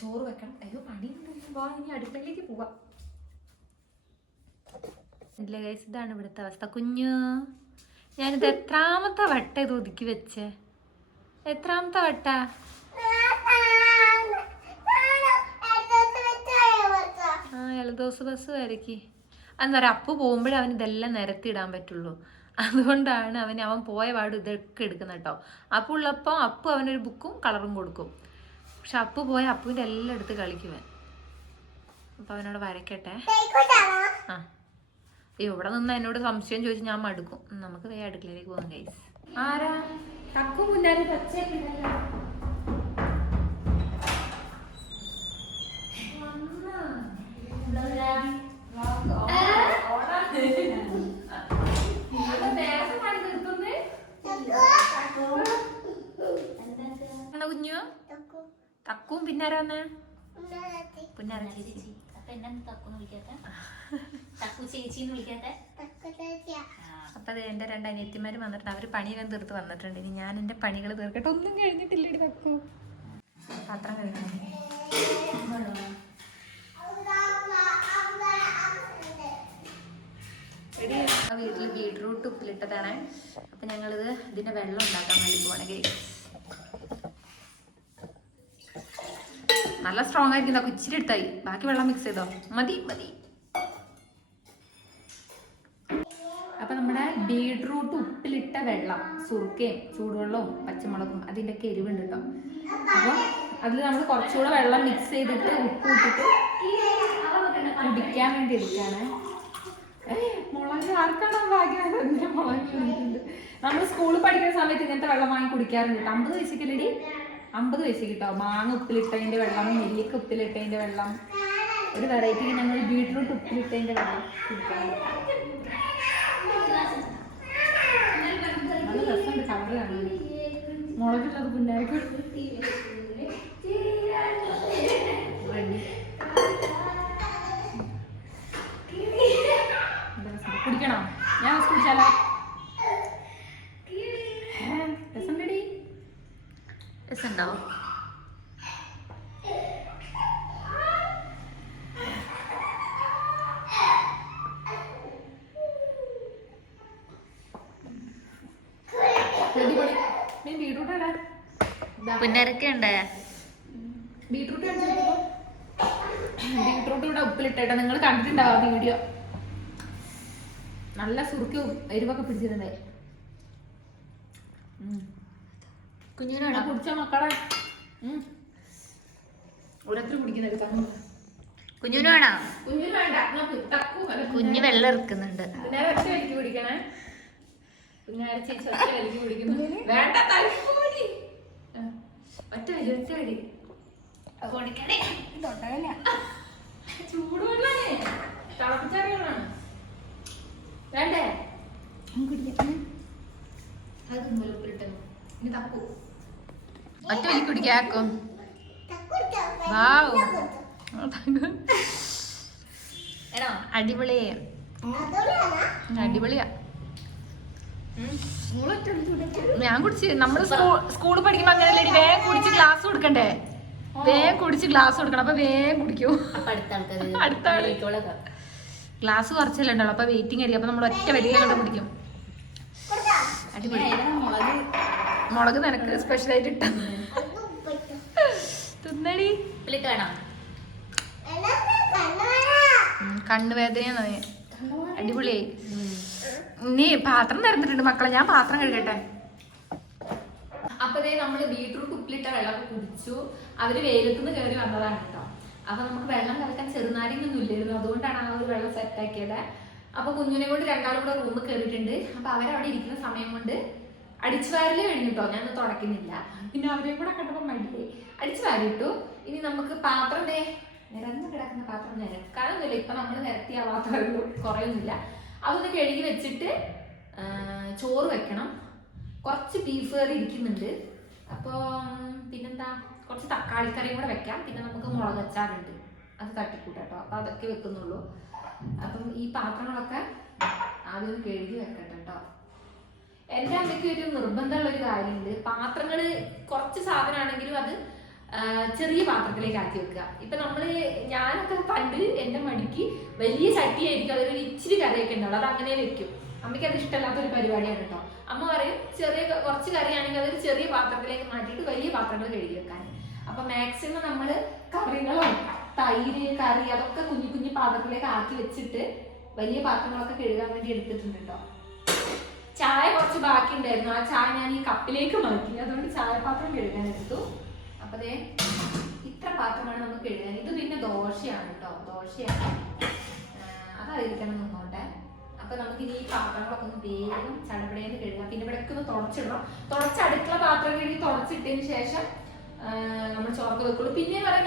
ചോറ് വെക്കണം. അയ്യോ പണിയുണ്ട്, വാ ഇനി അടുക്കളയിലേക്ക് പോവാം. ഇല്ല ഗൈസ്, ഇതാണ് ഇവിടുത്തെ അവസ്ഥ. കുഞ്ഞു, ഞാനിത് എത്രാമത്തെ വട്ട ഇത് ഒതുക്കി വെച്ചേ? എത്രാമത്തെ വട്ട? ഇലദോസ് ബസ് വരയ്ക്ക്. എന്താ പറയുക, അപ്പു പോകുമ്പോഴേ അവൻ ഇതെല്ലാം നിരത്തിയിടാൻ പറ്റുള്ളൂ. അതുകൊണ്ടാണ് അവൻ പോയ പാട് ഇതൊക്കെ എടുക്കുന്നത് കേട്ടോ. അപ്പു ഉള്ളപ്പോൾ അപ്പു അവനൊരു ബുക്കും കളറും കൊടുക്കും. പക്ഷെ അപ്പു പോയ അപ്പുവിൻ്റെ എല്ലാം എടുത്ത് കളിക്കുവൻ. അപ്പം അവനോട് വരയ്ക്കട്ടെ. ഇവിടെ നിന്ന് എന്നോട് സംശയം ചോദിച്ച് ഞാൻ മടുക്കും. നമുക്ക് വേഗം അടുക്കളയിലേക്ക് പോകാം ഗൈസ്. ആരാ തക്കും മുന്നാലും കുഞ്ഞു തക്കും പിന്നാരാ വന്നേ? പുന്നാര ചേച്ചി. അപ്പൊ അത് എന്റെ 2 അനിയത്തിമാര് വന്നിട്ടുണ്ട്. അവര് പണിയെല്ലാം തീർത്ത് വന്നിട്ടുണ്ട്. ഇനി ഞാൻ എന്റെ പണികൾ തീർക്കട്ടെ. ഒന്നും കഴിഞ്ഞിട്ടില്ല. തക്കു പാത്രം കഴിക്കണം. വീട്ടിൽ ബീട്രൂട്ട് ഉപ്പിലിട്ടതാണ്. അപ്പൊ ഞങ്ങളിത് ഇതിന്റെ വെള്ളം ഉണ്ടാക്കാൻ വേണ്ടി പോവാണെങ്കിൽ നല്ല സ്ട്രോങ് ആയിരിക്കും. ഇച്ചിരി എടുത്തായി, ബാക്കി വെള്ളം മിക്സ് ചെയ്തോ. മതി. അപ്പൊ നമ്മുടെ ബീട്രൂട്ട് ഉപ്പിലിട്ട വെള്ളം, സുർക്കയും ചൂടുവെള്ളവും പച്ചമുളകും അതിൻ്റെ ഒക്കെ എരിവുണ്ട് കേട്ടോ. അപ്പോൾ അതിൽ നമ്മൾ കുറച്ചുകൂടെ വെള്ളം മിക്സ് ചെയ്തിട്ട് ഉപ്പ് ഇട്ടിട്ട് കുടിക്കാൻ വേണ്ടി എടുക്കുകയാണ്. മുളക് ആർക്കാണോ ഭാഗ്യം, മുളക് ഉണ്ട്. നമ്മൾ സ്കൂളിൽ പഠിക്കുന്ന സമയത്ത് ഇങ്ങനത്തെ വെള്ളം വാങ്ങി കുടിക്കാറുണ്ട്. 50 പൈസക്കല്ലേ? 50 പൈസ കിട്ടോ. മാങ്ങ ഉപ്പിലിട്ടതിൻ്റെ വെള്ളം, നെല്ലിക്ക ഉപ്പിലിട്ടതിൻ്റെ വെള്ളം, ഒരു വെറൈറ്റിക്ക് ഞങ്ങൾ ബീട്രൂട്ട് ഉപ്പിലിട്ടതിൻ്റെ വെള്ളം കുടിക്കാറുണ്ട്. നല്ല രസമുണ്ട് കളറ് കാണാൻ. മുളകുള്ളത് പുന്നാർക്ക് കുടിക്കണോ? ഞാൻ കുടിച്ചാലോ? രസമുണ്ടടി. രസമുണ്ടാവും. പിന്നരൊക്കെ ഉണ്ട്. ബീട്രൂട്ട് ഇവിടെ ഉപ്പിലിട്ടേട്ടാ. നിങ്ങൾ കണ്ടിട്ടുണ്ടാവും വീഡിയോ. നല്ല സുറുക്കും എരിവൊക്കെ പിടിച്ചിട്ടുണ്ട്. കുഞ്ഞിനാണ് കുടിച്ച മക്കളെ. ഓരോരുത്തർ കുടിക്കുന്നത് കുഞ്ഞിന് വേണോ? കുഞ്ഞിന് വേണ്ട. കുഞ്ഞ് വെള്ളം ഇറക്കുന്നുണ്ട്. പിന്നെ ഒറ്റ വലിക്ക് കുടിക്കണേ. കുഞ്ഞാര ചേച്ചി ഒറ്റ വലിക്ക് കുടിക്കുന്നു. വേണ്ട തലക്കൂടി. ഒറ്റ വലി ഒറ്റ വലി കുടിക്കണേ. ചൂടുവെള്ളാണ്, തിളപ്പിച്ചറിയണാണ്. വേണ്ടേ? അതൊന്നും ഉപ്പിലിട്ടു. ഇനി തപ്പു. ഒറ്റ വലി കുടിക്കാക്കും. അടിപൊളിയാ, അടിപൊളിയാ. ഞാൻ കുടിച്ച്. നമ്മള് സ്കൂളിൽ പഠിക്കുമ്പോ അങ്ങനെയല്ലേ, വേഗം കുടിച്ച് ഗ്ലാസ് കൊടുക്കണ്ടേ? വേഗം കുടിച്ച് ഗ്ലാസ് കൊടുക്കണം. അപ്പൊ വേഗം കുടിക്കും. അടുത്ത ഗ്ലാസ് കുറച്ചല്ലേ ഉണ്ടാവും. അപ്പൊ വെയിറ്റിംഗ് ആയിരിക്കും. അപ്പൊ നമ്മൾ ഒറ്റ വലിയ കൊണ്ട് കുടിക്കും. അടിപൊളി. മുളക് നിനക്ക് സ്പെഷ്യലായിട്ട് ഇട്ട തിന്നടി. കണ്ണുവേദനയാ. അടിപൊളിയായി. ഇനി പാത്രം നിരന്നിട്ടുണ്ട് മക്കളെ. ഞാൻ പാത്രം കഴുകട്ടെ. അപ്പൊ നമ്മള് ബീട്രൂട്ട് ഉപ്പിലിട്ട വെള്ളമൊക്കെ കുടിച്ചു. അവര് വെയിലത്തുനിന്ന് കയറി വന്നതാണ് കേട്ടോ. അപ്പൊ നമുക്ക് വെള്ളം കലക്കാൻ ചെറുനാരങ്ങൊന്നും ഇല്ലായിരുന്നു. അതുകൊണ്ടാണ് ആ ഒരു വെള്ളം സെറ്റാക്കിയത്. അപ്പൊ കുഞ്ഞിനെ കൊണ്ട് രണ്ടാളും കൂടെ റൂമിൽ കയറിയിട്ടുണ്ട്. അപ്പൊ അവരവിടെ ഇരിക്കുന്ന സമയം കൊണ്ട് അടിച്ചു വാരല് കഴിഞ്ഞിട്ടോ. ഞാൻ തുടക്കുന്നില്ല. പിന്നെ അവരെയും കൂടെ കണ്ടപ്പോ മടിയേ അടിച്ചു വാരിട്ടു. ഇനി നമുക്ക് പാത്രം നിരന്ന് കിടക്കുന്ന പാത്രം നിരക്കാനൊന്നുമില്ല. ഇപ്പൊ നമ്മൾ നിരത്തിയ പാത്രം കുറയൊന്നുമില്ല. അതൊന്ന് കഴുകി വെച്ചിട്ട് ചോറ് വെക്കണം. കുറച്ച് ബീഫ് കറി ഇരിക്കുന്നുണ്ട്. അപ്പോൾ പിന്നെന്താ, കുറച്ച് തക്കാളിക്കറിയും കൂടെ വെക്കാം. പിന്നെ നമുക്ക് മുളക് അച്ചാറുണ്ട്, അത് തട്ടിക്കൂട്ടോ. അപ്പൊ അതൊക്കെ വെക്കുന്നുള്ളൂ. അപ്പം ഈ പാത്രങ്ങളൊക്കെ ആദ്യം കഴുകി വെക്കട്ടെ കേട്ടോ. എൻ്റെ അമ്മയ്ക്ക് ഒരു നിർബന്ധമുള്ളൊരു കാര്യമുണ്ട്. പാത്രങ്ങൾ കുറച്ച് സാധനമാണെങ്കിലും അത് ചെറിയ പാത്രത്തിലേക്ക് ആക്കി വെക്കുക. ഇപ്പൊ ഞാനൊക്കെ പണ്ട് എൻ്റെ മടിക്ക് വലിയ ചട്ടിയായിരിക്കും, അതിലൊരു ഇച്ചിരി കറിയൊക്കെ ഉണ്ടാവും. അത് അങ്ങനെ വെക്കും. അമ്മയ്ക്ക് അത് ഇഷ്ടമല്ലാത്തൊരു പരിപാടിയാണ് കേട്ടോ. അമ്മ പറയും കുറച്ച് കറിയാണെങ്കിൽ അതൊരു ചെറിയ പാത്രത്തിലേക്ക് മാറ്റിയിട്ട് വലിയ പാത്രങ്ങൾ കഴുകി വെക്കാൻ. അപ്പൊ മാക്സിമം നമ്മൾ കറികളോ തൈര് കറി അതൊക്കെ കുഞ്ഞു കുഞ്ഞു പാത്രത്തിലേക്ക് ആക്കി വെച്ചിട്ട് വലിയ പാത്രങ്ങളൊക്കെ കഴുകാൻ വേണ്ടി എടുത്തിട്ടുണ്ട് കേട്ടോ. ചായ കുറച്ച് ബാക്കി ഉണ്ടായിരുന്നു. ആ ചായ ഞാൻ ഈ കപ്പിലേക്ക് മാറ്റി. അതുകൊണ്ട് ചായപാത്രം കഴുകാൻ എടുത്തു. അപ്പൊ ഇത്ര പാത്രമാണ് നമുക്ക് കഴുകാൻ. ഇത് പിന്നെ ദോശയാണ് കേട്ടോ. ദോശയാണ്, അതായിരിക്കണം നിന്നോട്ടെ. അപ്പൊ നമുക്ക് ഇനി ഈ പാത്രങ്ങളൊക്കെ ഒന്ന് വേഗം ചടപടേന്ന് കഴുകാം. പിന്നെ ഇവിടെയൊക്കെ ഒന്ന് തുടച്ചിടണം. തുടച്ച് അടുക്കള പാത്രം കഴുകി തുടച്ചിട്ടതിന് ശേഷം നമ്മൾ ചോർക്ക് വെക്കുള്ളൂ. പിന്നെ പറയാം,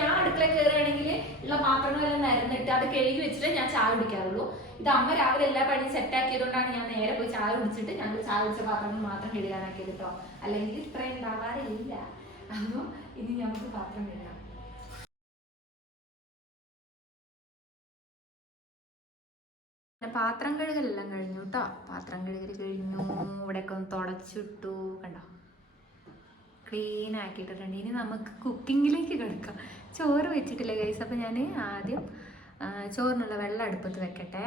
ഞാൻ അടുക്കളയിൽ കയറുകയാണെങ്കിൽ ഉള്ള പാത്രങ്ങളെല്ലാം നിരന്നിട്ട് അത് കഴുകി വെച്ചിട്ട് ഞാൻ ചായ കുടിക്കാറുള്ളൂ. ഇത് അമ്മ രാവിലെ എല്ലാ പണിയും സെറ്റാക്കിയതുകൊണ്ടാണ് ഞാൻ നേരെ പോയി ചായ കുടിച്ചിട്ട് ഞങ്ങൾ ചായ കുടിച്ച പാത്രങ്ങൾ മാത്രം കഴുകാനാക്കിയത് കേട്ടോ. അല്ലെങ്കിൽ ഇത്രയും ഉണ്ടാവാറില്ല. അപ്പോൾ ഇനി നമുക്ക് പാത്രം കഴുകാം. പാത്രം കഴുകലെല്ലാം കഴിഞ്ഞു കേട്ടോ. പാത്രം കഴുകൽ കഴിഞ്ഞു. ഇവിടെയൊക്കെ ഒന്ന് തുടച്ചിട്ടു. കണ്ടോ, ക്ലീൻ ആക്കിയിട്ടുണ്ട്. ഇനി നമുക്ക് കുക്കിങ്ങിലേക്ക് കിടക്കാം. ചോറ് വെച്ചിട്ടില്ല ഗൈസ്. അപ്പം ഞാൻ ആദ്യം ചോറിനുള്ള വെള്ളം അടുപ്പത്ത് വെക്കട്ടെ.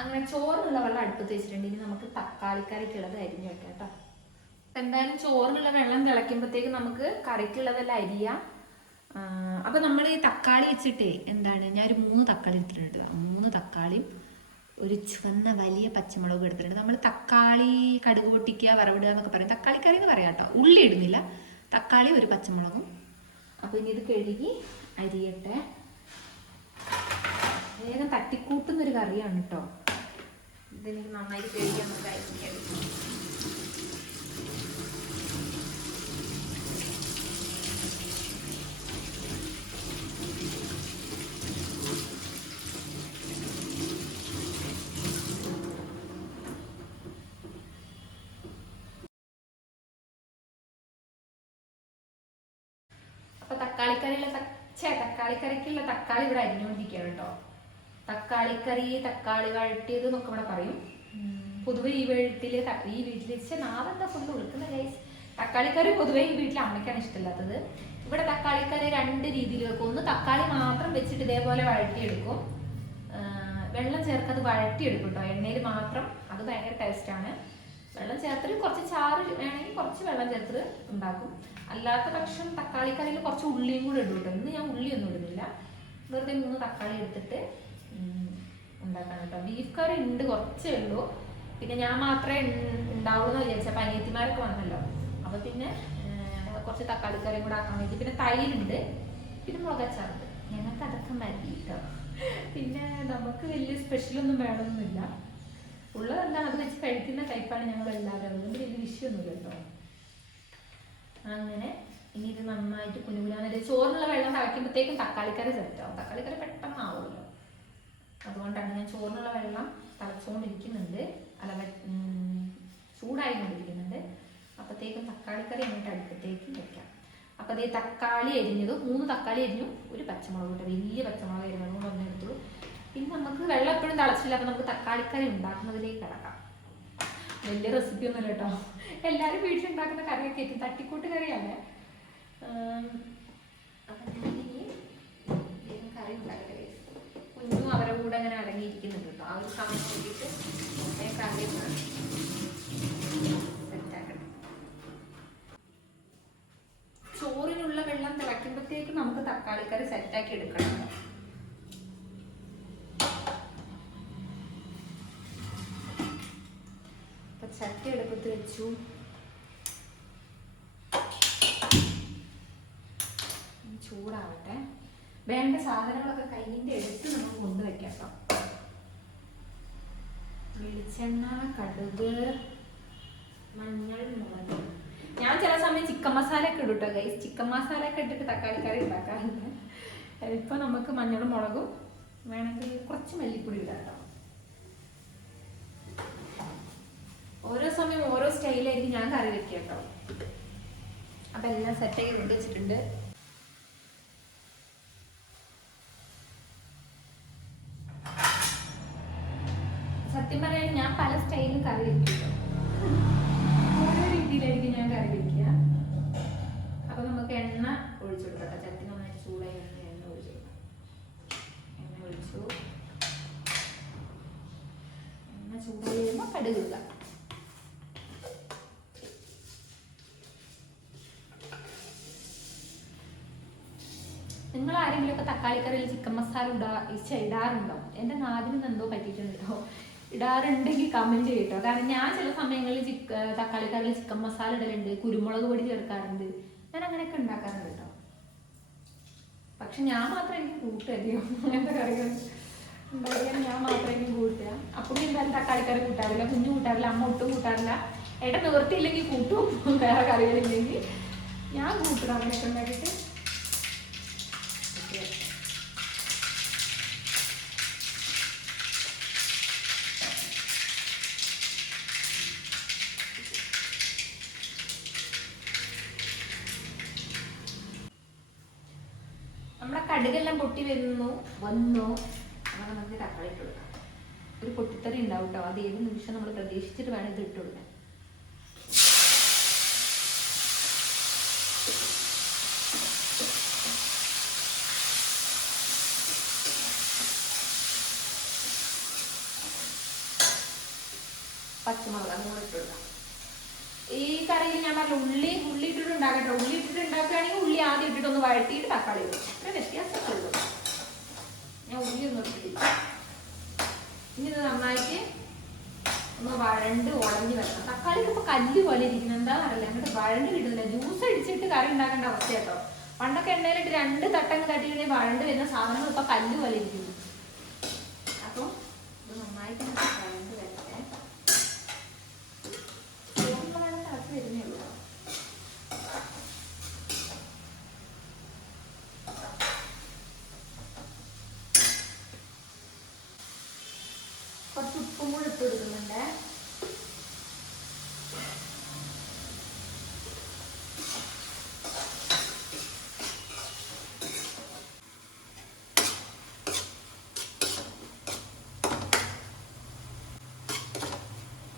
അങ്ങനെ ചോറിനുള്ള വെള്ളം അടുപ്പത്ത് വെച്ചിട്ടുണ്ട്. ഇനി നമുക്ക് തക്കാളിക്കറിക്കുള്ളത് അരിഞ്ഞു വെക്കാം കേട്ടോ. എന്തായാലും ചോറിനുള്ള വെള്ളം തിളയ്ക്കുമ്പോഴത്തേക്ക് നമുക്ക് കറിക്കുള്ളതെല്ലാം അരിയാം. അപ്പൊ നമ്മൾ ഈ തക്കാളി വെച്ചിട്ടേ ഞാനൊരു 3 തക്കാളി എടുത്തിട്ടുണ്ട്. 3 തക്കാളിയും ഒരു ചുവന്ന വലിയ പച്ചമുളകും എടുത്തിട്ടുണ്ട്. നമ്മൾ തക്കാളി കടുക് പൊട്ടിക്കുക വറവിടുക എന്നൊക്കെ പറയും. തക്കാളിക്കറി എന്ന് പറയാം കേട്ടോ. ഉള്ളി ഇടുന്നില്ല. തക്കാളി ഒരു പച്ചമുളകും. അപ്പൊ ഇനി ഇത് കഴുകി അരിയട്ടെ. വേഗം തട്ടിക്കൂട്ടുന്നൊരു കറിയാണ് കേട്ടോ. ഇതെനിക്ക് നന്നായിട്ട് കഴുകിയാൽ നമുക്ക് അരിഞ്ഞെടുക്കാം. അപ്പൊ തക്കാളിക്കറിക്കുള്ള തക്കാളി ഇവിടെ അരിഞ്ഞുകൊണ്ടിരിക്കുകയാണ് കേട്ടോ. തക്കാളിക്കറി, തക്കാളി വഴട്ടിയത് എന്നൊക്കെ ഇവിടെ പറയും. പൊതുവെ ഈ വീട്ടില് നാളെന്താ ഫുള്ള് വിളിക്കുന്ന ഗൈസ്. തക്കാളിക്കറി പൊതുവെ ഈ വീട്ടിൽ അമ്മയ്ക്കാണ് ഇഷ്ടമില്ലാത്തത്. ഇവിടെ തക്കാളിക്കറി 2 രീതിയിൽ വെക്കും. ഒന്ന് തക്കാളി മാത്രം വെച്ചിട്ട് ഇതേപോലെ വഴട്ടിയെടുക്കും, വെള്ളം ചേർക്കത് വഴട്ടിയെടുക്കും കേട്ടോ, എണ്ണയിൽ മാത്രം. അത് ഭയങ്കര ടേസ്റ്റാണ്. വെള്ളം ചേർത്തിട്ട് കുറച്ച് ചാറ് വേണമെങ്കിൽ കുറച്ച് വെള്ളം ചേർത്തിട്ട് ഉണ്ടാക്കും. അല്ലാത്ത പക്ഷം തക്കാളിക്കറിയിൽ കുറച്ച് ഉള്ളിയും കൂടെ ഇടും കേട്ടോ. ഇന്ന് ഞാൻ ഉള്ളിയൊന്നും ഇടുന്നില്ല, വെറുതെ 3 തക്കാളി എടുത്തിട്ട് ഉണ്ടാക്കാൻ കേട്ടോ. ബീഫ് കറി ഉണ്ട്, കുറച്ചേ ഉള്ളൂ. പിന്നെ ഞാൻ മാത്രമേ ഉണ്ടാവുള്ളൂ എന്ന് വിചാരിച്ചപ്പോൾ അനിയത്തിമാരൊക്കെ വന്നല്ലോ, അപ്പോൾ പിന്നെ കുറച്ച് തക്കാളിക്കറിയും കൂടെ ആക്കാൻ വേണ്ടി. പിന്നെ തൈരുണ്ട്, പിന്നെ മുളകച്ചാറുണ്ട്. ഞങ്ങൾക്ക് അതൊക്കെ മതി കേട്ടോ. പിന്നെ നമുക്ക് വലിയ സ്പെഷ്യലൊന്നും വേണമെന്നില്ല, ഉള്ളത് എന്താണ് അത് വെച്ച് കഴിക്കുന്ന ടൈപ്പാണ് ഞങ്ങൾ എല്ലാവരും. അതുകൊണ്ട് വലിയ വിഷയമൊന്നുമില്ല കേട്ടോ. അങ്ങനെ ഇനി ഇത് നന്നായിട്ട് കുനുകുനാന്ന് ചോറിനുള്ള വെള്ളം തിളയ്ക്കുമ്പോഴത്തേക്കും തക്കാളിക്കറി സെറ്റാവും. തക്കാളിക്കറി പെട്ടെന്ന് ആവുമല്ലോ, അതുകൊണ്ടാണ് ഞാൻ ചോറിനുള്ള വെള്ളം തിളച്ചുകൊണ്ടിരിക്കുന്നുണ്ട്, അല്ല ചൂടായിക്കൊണ്ടിരിക്കുന്നുണ്ട്. അപ്പോഴത്തേക്കും തക്കാളിക്കറി അങ്ങോട്ട് അടുപ്പത്തേക്ക് വെക്കാം. അപ്പോൾ അതേ തക്കാളി അരിഞ്ഞത് 3 തക്കാളി അരിഞ്ഞു, 1 പച്ചമുളക് കേട്ടോ, വലിയ പച്ചമുളക് അരിഞ്ഞത് കൊണ്ട് ഒന്നും എടുത്തുള്ളൂ. പിന്നെ നമുക്ക് വെള്ളം എപ്പോഴും തിളച്ചില്ല, അപ്പോൾ നമുക്ക് തക്കാളിക്കറി ഉണ്ടാക്കുന്നതിലേക്ക് കിടക്കാം. വലിയ റെസിപ്പി ഒന്നുമില്ല കേട്ടോ, എല്ലാവരും വീട്ടിലുണ്ടാക്കുന്ന കറിയൊക്കെ ആയിരിക്കും, തട്ടിക്കൂട്ട് കറിയാണ്. അപ്പം ഞാനിനി കറി ഉണ്ടാക്കട്ടെ. കുഞ്ഞും അവരുടെ കൂടെ അങ്ങനെ അടങ്ങിയിരിക്കുന്നുണ്ട് കേട്ടോ. ആ ഒരു സമയം നോക്കിയിട്ട് കറി സെറ്റാക്കട്ടെ. ചോറിനുള്ള വെള്ളം തിളയ്ക്കുമ്പോഴത്തേക്ക് നമുക്ക് തക്കാളിക്കറി സെറ്റാക്കി എടുക്കണം. ചട്ടി അടുപ്പത്ത് വെച്ചു. ചൂടാവട്ടെ. വേണ്ട സാധനങ്ങളൊക്കെ കയ്യിൻ്റെ എടുത്ത് നമുക്ക് കൊണ്ടുവയ്ക്കാം കേട്ടോ. വെളിച്ചെണ്ണ, കടുക്, മഞ്ഞൾ, മുളക്. ഞാൻ ചില സമയം ചിക്കൻ മസാല ഒക്കെ ഇടും കേട്ടോ ഗൈസ്. ചിക്കൻ മസാല ഒക്കെ ഇട്ടിട്ട് തക്കാളിക്കറി ഉണ്ടാക്കാറുണ്ട്. ഇപ്പം നമുക്ക് മഞ്ഞളും മുളകും വേണമെങ്കിൽ കുറച്ച് മല്ലിപ്പൊടി ഇടാം കേട്ടോ. ഓരോ സമയം ഓരോ സ്റ്റൈലായിരിക്കും ഞാൻ കറി വെക്കുക കേട്ടോ. അപ്പം എല്ലാം സെറ്റാക്കി കൊണ്ടുവച്ചിട്ടുണ്ട്. സത്യം പറയാൻ ഞാൻ പല സ്റ്റൈലിലും കറി വെക്കും, ഓരോ രീതിയിലായിരിക്കും ഞാൻ കറി വെക്കുക. അപ്പം നമുക്ക് എണ്ണ ഒഴിച്ചു കൊടുക്കട്ടെ. ചട്ടി നന്നായിട്ട് ചൂടായി എണ്ണ ഒഴിച്ചു കൊടുക്കാം. എണ്ണ ഒഴിച്ചു, എണ്ണ ചൂടായി വരുമ്പോൾ കടുക് ഇടുക. നിങ്ങൾ ആരെങ്കിലും ഒക്കെ തക്കാളിക്കറിയിൽ ചിക്കൻ മസാല ഇടാറുണ്ടോ? എൻ്റെ നാടിന് എന്തോ പറ്റിയിട്ടുണ്ട് കേട്ടോ. ഇടാറുണ്ടെങ്കിൽ കമൻറ്റ് ചെയ്യട്ടോ. കാരണം ഞാൻ ചില സമയങ്ങളിൽ തക്കാളിക്കറിയിൽ ചിക്കൻ മസാല ഇടലുണ്ട്, കുരുമുളക് പൊടി ചേർക്കാറുണ്ട്, ഞാൻ അങ്ങനെയൊക്കെ ഉണ്ടാക്കാറുണ്ട് കേട്ടോ. പക്ഷെ ഞാൻ മാത്രം എനിക്ക് കൂട്ടുകയോ അങ്ങനത്തെ കറികൾ ഉണ്ടാക്കിയാൽ ഞാൻ മാത്രം എനിക്ക് കൂട്ടുക. അപ്പോൾ എന്തായാലും തക്കാളിക്കറി കൂട്ടാറില്ല, കുഞ്ഞു കൂട്ടാറില്ല, അമ്മ ഒട്ടും കൂട്ടാറില്ല. ഏട്ടൻ നിവർത്തിയില്ലെങ്കിൽ കൂട്ടും, വേറെ കറികളില്ലെങ്കിൽ ഞാൻ കൂട്ടും. അങ്ങനെയൊക്കെ ഉണ്ടാക്കിയിട്ട് നമ്മുടെ കടുകെല്ലാം പൊട്ടി വന്നു. അങ്ങനെ നമുക്ക് തക്കാളി ഇട്ട് കൊടുക്കാം. ഒരു പൊട്ടിത്തെറി ഉണ്ടാവും കേട്ടോ, അത് ഏത് നിമിഷം നമ്മൾ പ്രതീക്ഷിച്ചിട്ട് വേണം ഇത് ഇട്ട് കൊടുക്കാൻ. പച്ചമുളക് അതും കൂടെ ഇട്ട് കൊടുക്കാം. ഈ കറിയിൽ ഞാൻ പറഞ്ഞ ഉള്ളി ഇട്ടിട്ട് ഉണ്ടാക്കട്ടെ. ഉള്ളി ഇട്ടിട്ട് ഉണ്ടാക്കുകയാണെങ്കിൽ ഉള്ളി ആദ്യം ഇട്ടിട്ടൊന്ന് വഴറ്റിയിട്ട് തക്കാളി ഇടും. ഇത്ര വ്യത്യാസമൊക്കെ ഉള്ളൂ. ഞാൻ ഉള്ളി ഒന്നും ഇട്ടിട്ടില്ല. ഇനി ഇത് നന്നായിട്ട് ഒന്ന് വഴണ്ട് ഉടഞ്ഞ് വരണം. തക്കാളി ഇപ്പോൾ കല്ല് പോലെ ഇരിക്കുന്നത് എന്താണെന്ന് അറിയില്ല, അങ്ങോട്ട് വഴണ്ട് കിട്ടുന്നില്ല. ജ്യൂസ് അടിച്ചിട്ട് കറി ഉണ്ടാക്കേണ്ട അവസ്ഥ കേട്ടോ. പണ്ടൊക്കെ എണ്ണയിലിട്ട് 2 തട്ടങ്ങ് തട്ടിയിട്ട് വഴണ്ട് വരുന്ന സാധനങ്ങൾ ഇപ്പോൾ കല്ല് പോലെ ഇരിക്കുന്നു. അപ്പം ഇത് നന്നായിട്ട് വഴണ്ട് വരട്ടെ. വരുന്നേ ഉള്ളൂ. കുറച്ച് ഉപ്പും കൂടെ ഇട്ട് കൊടുക്കുന്നുണ്ട്.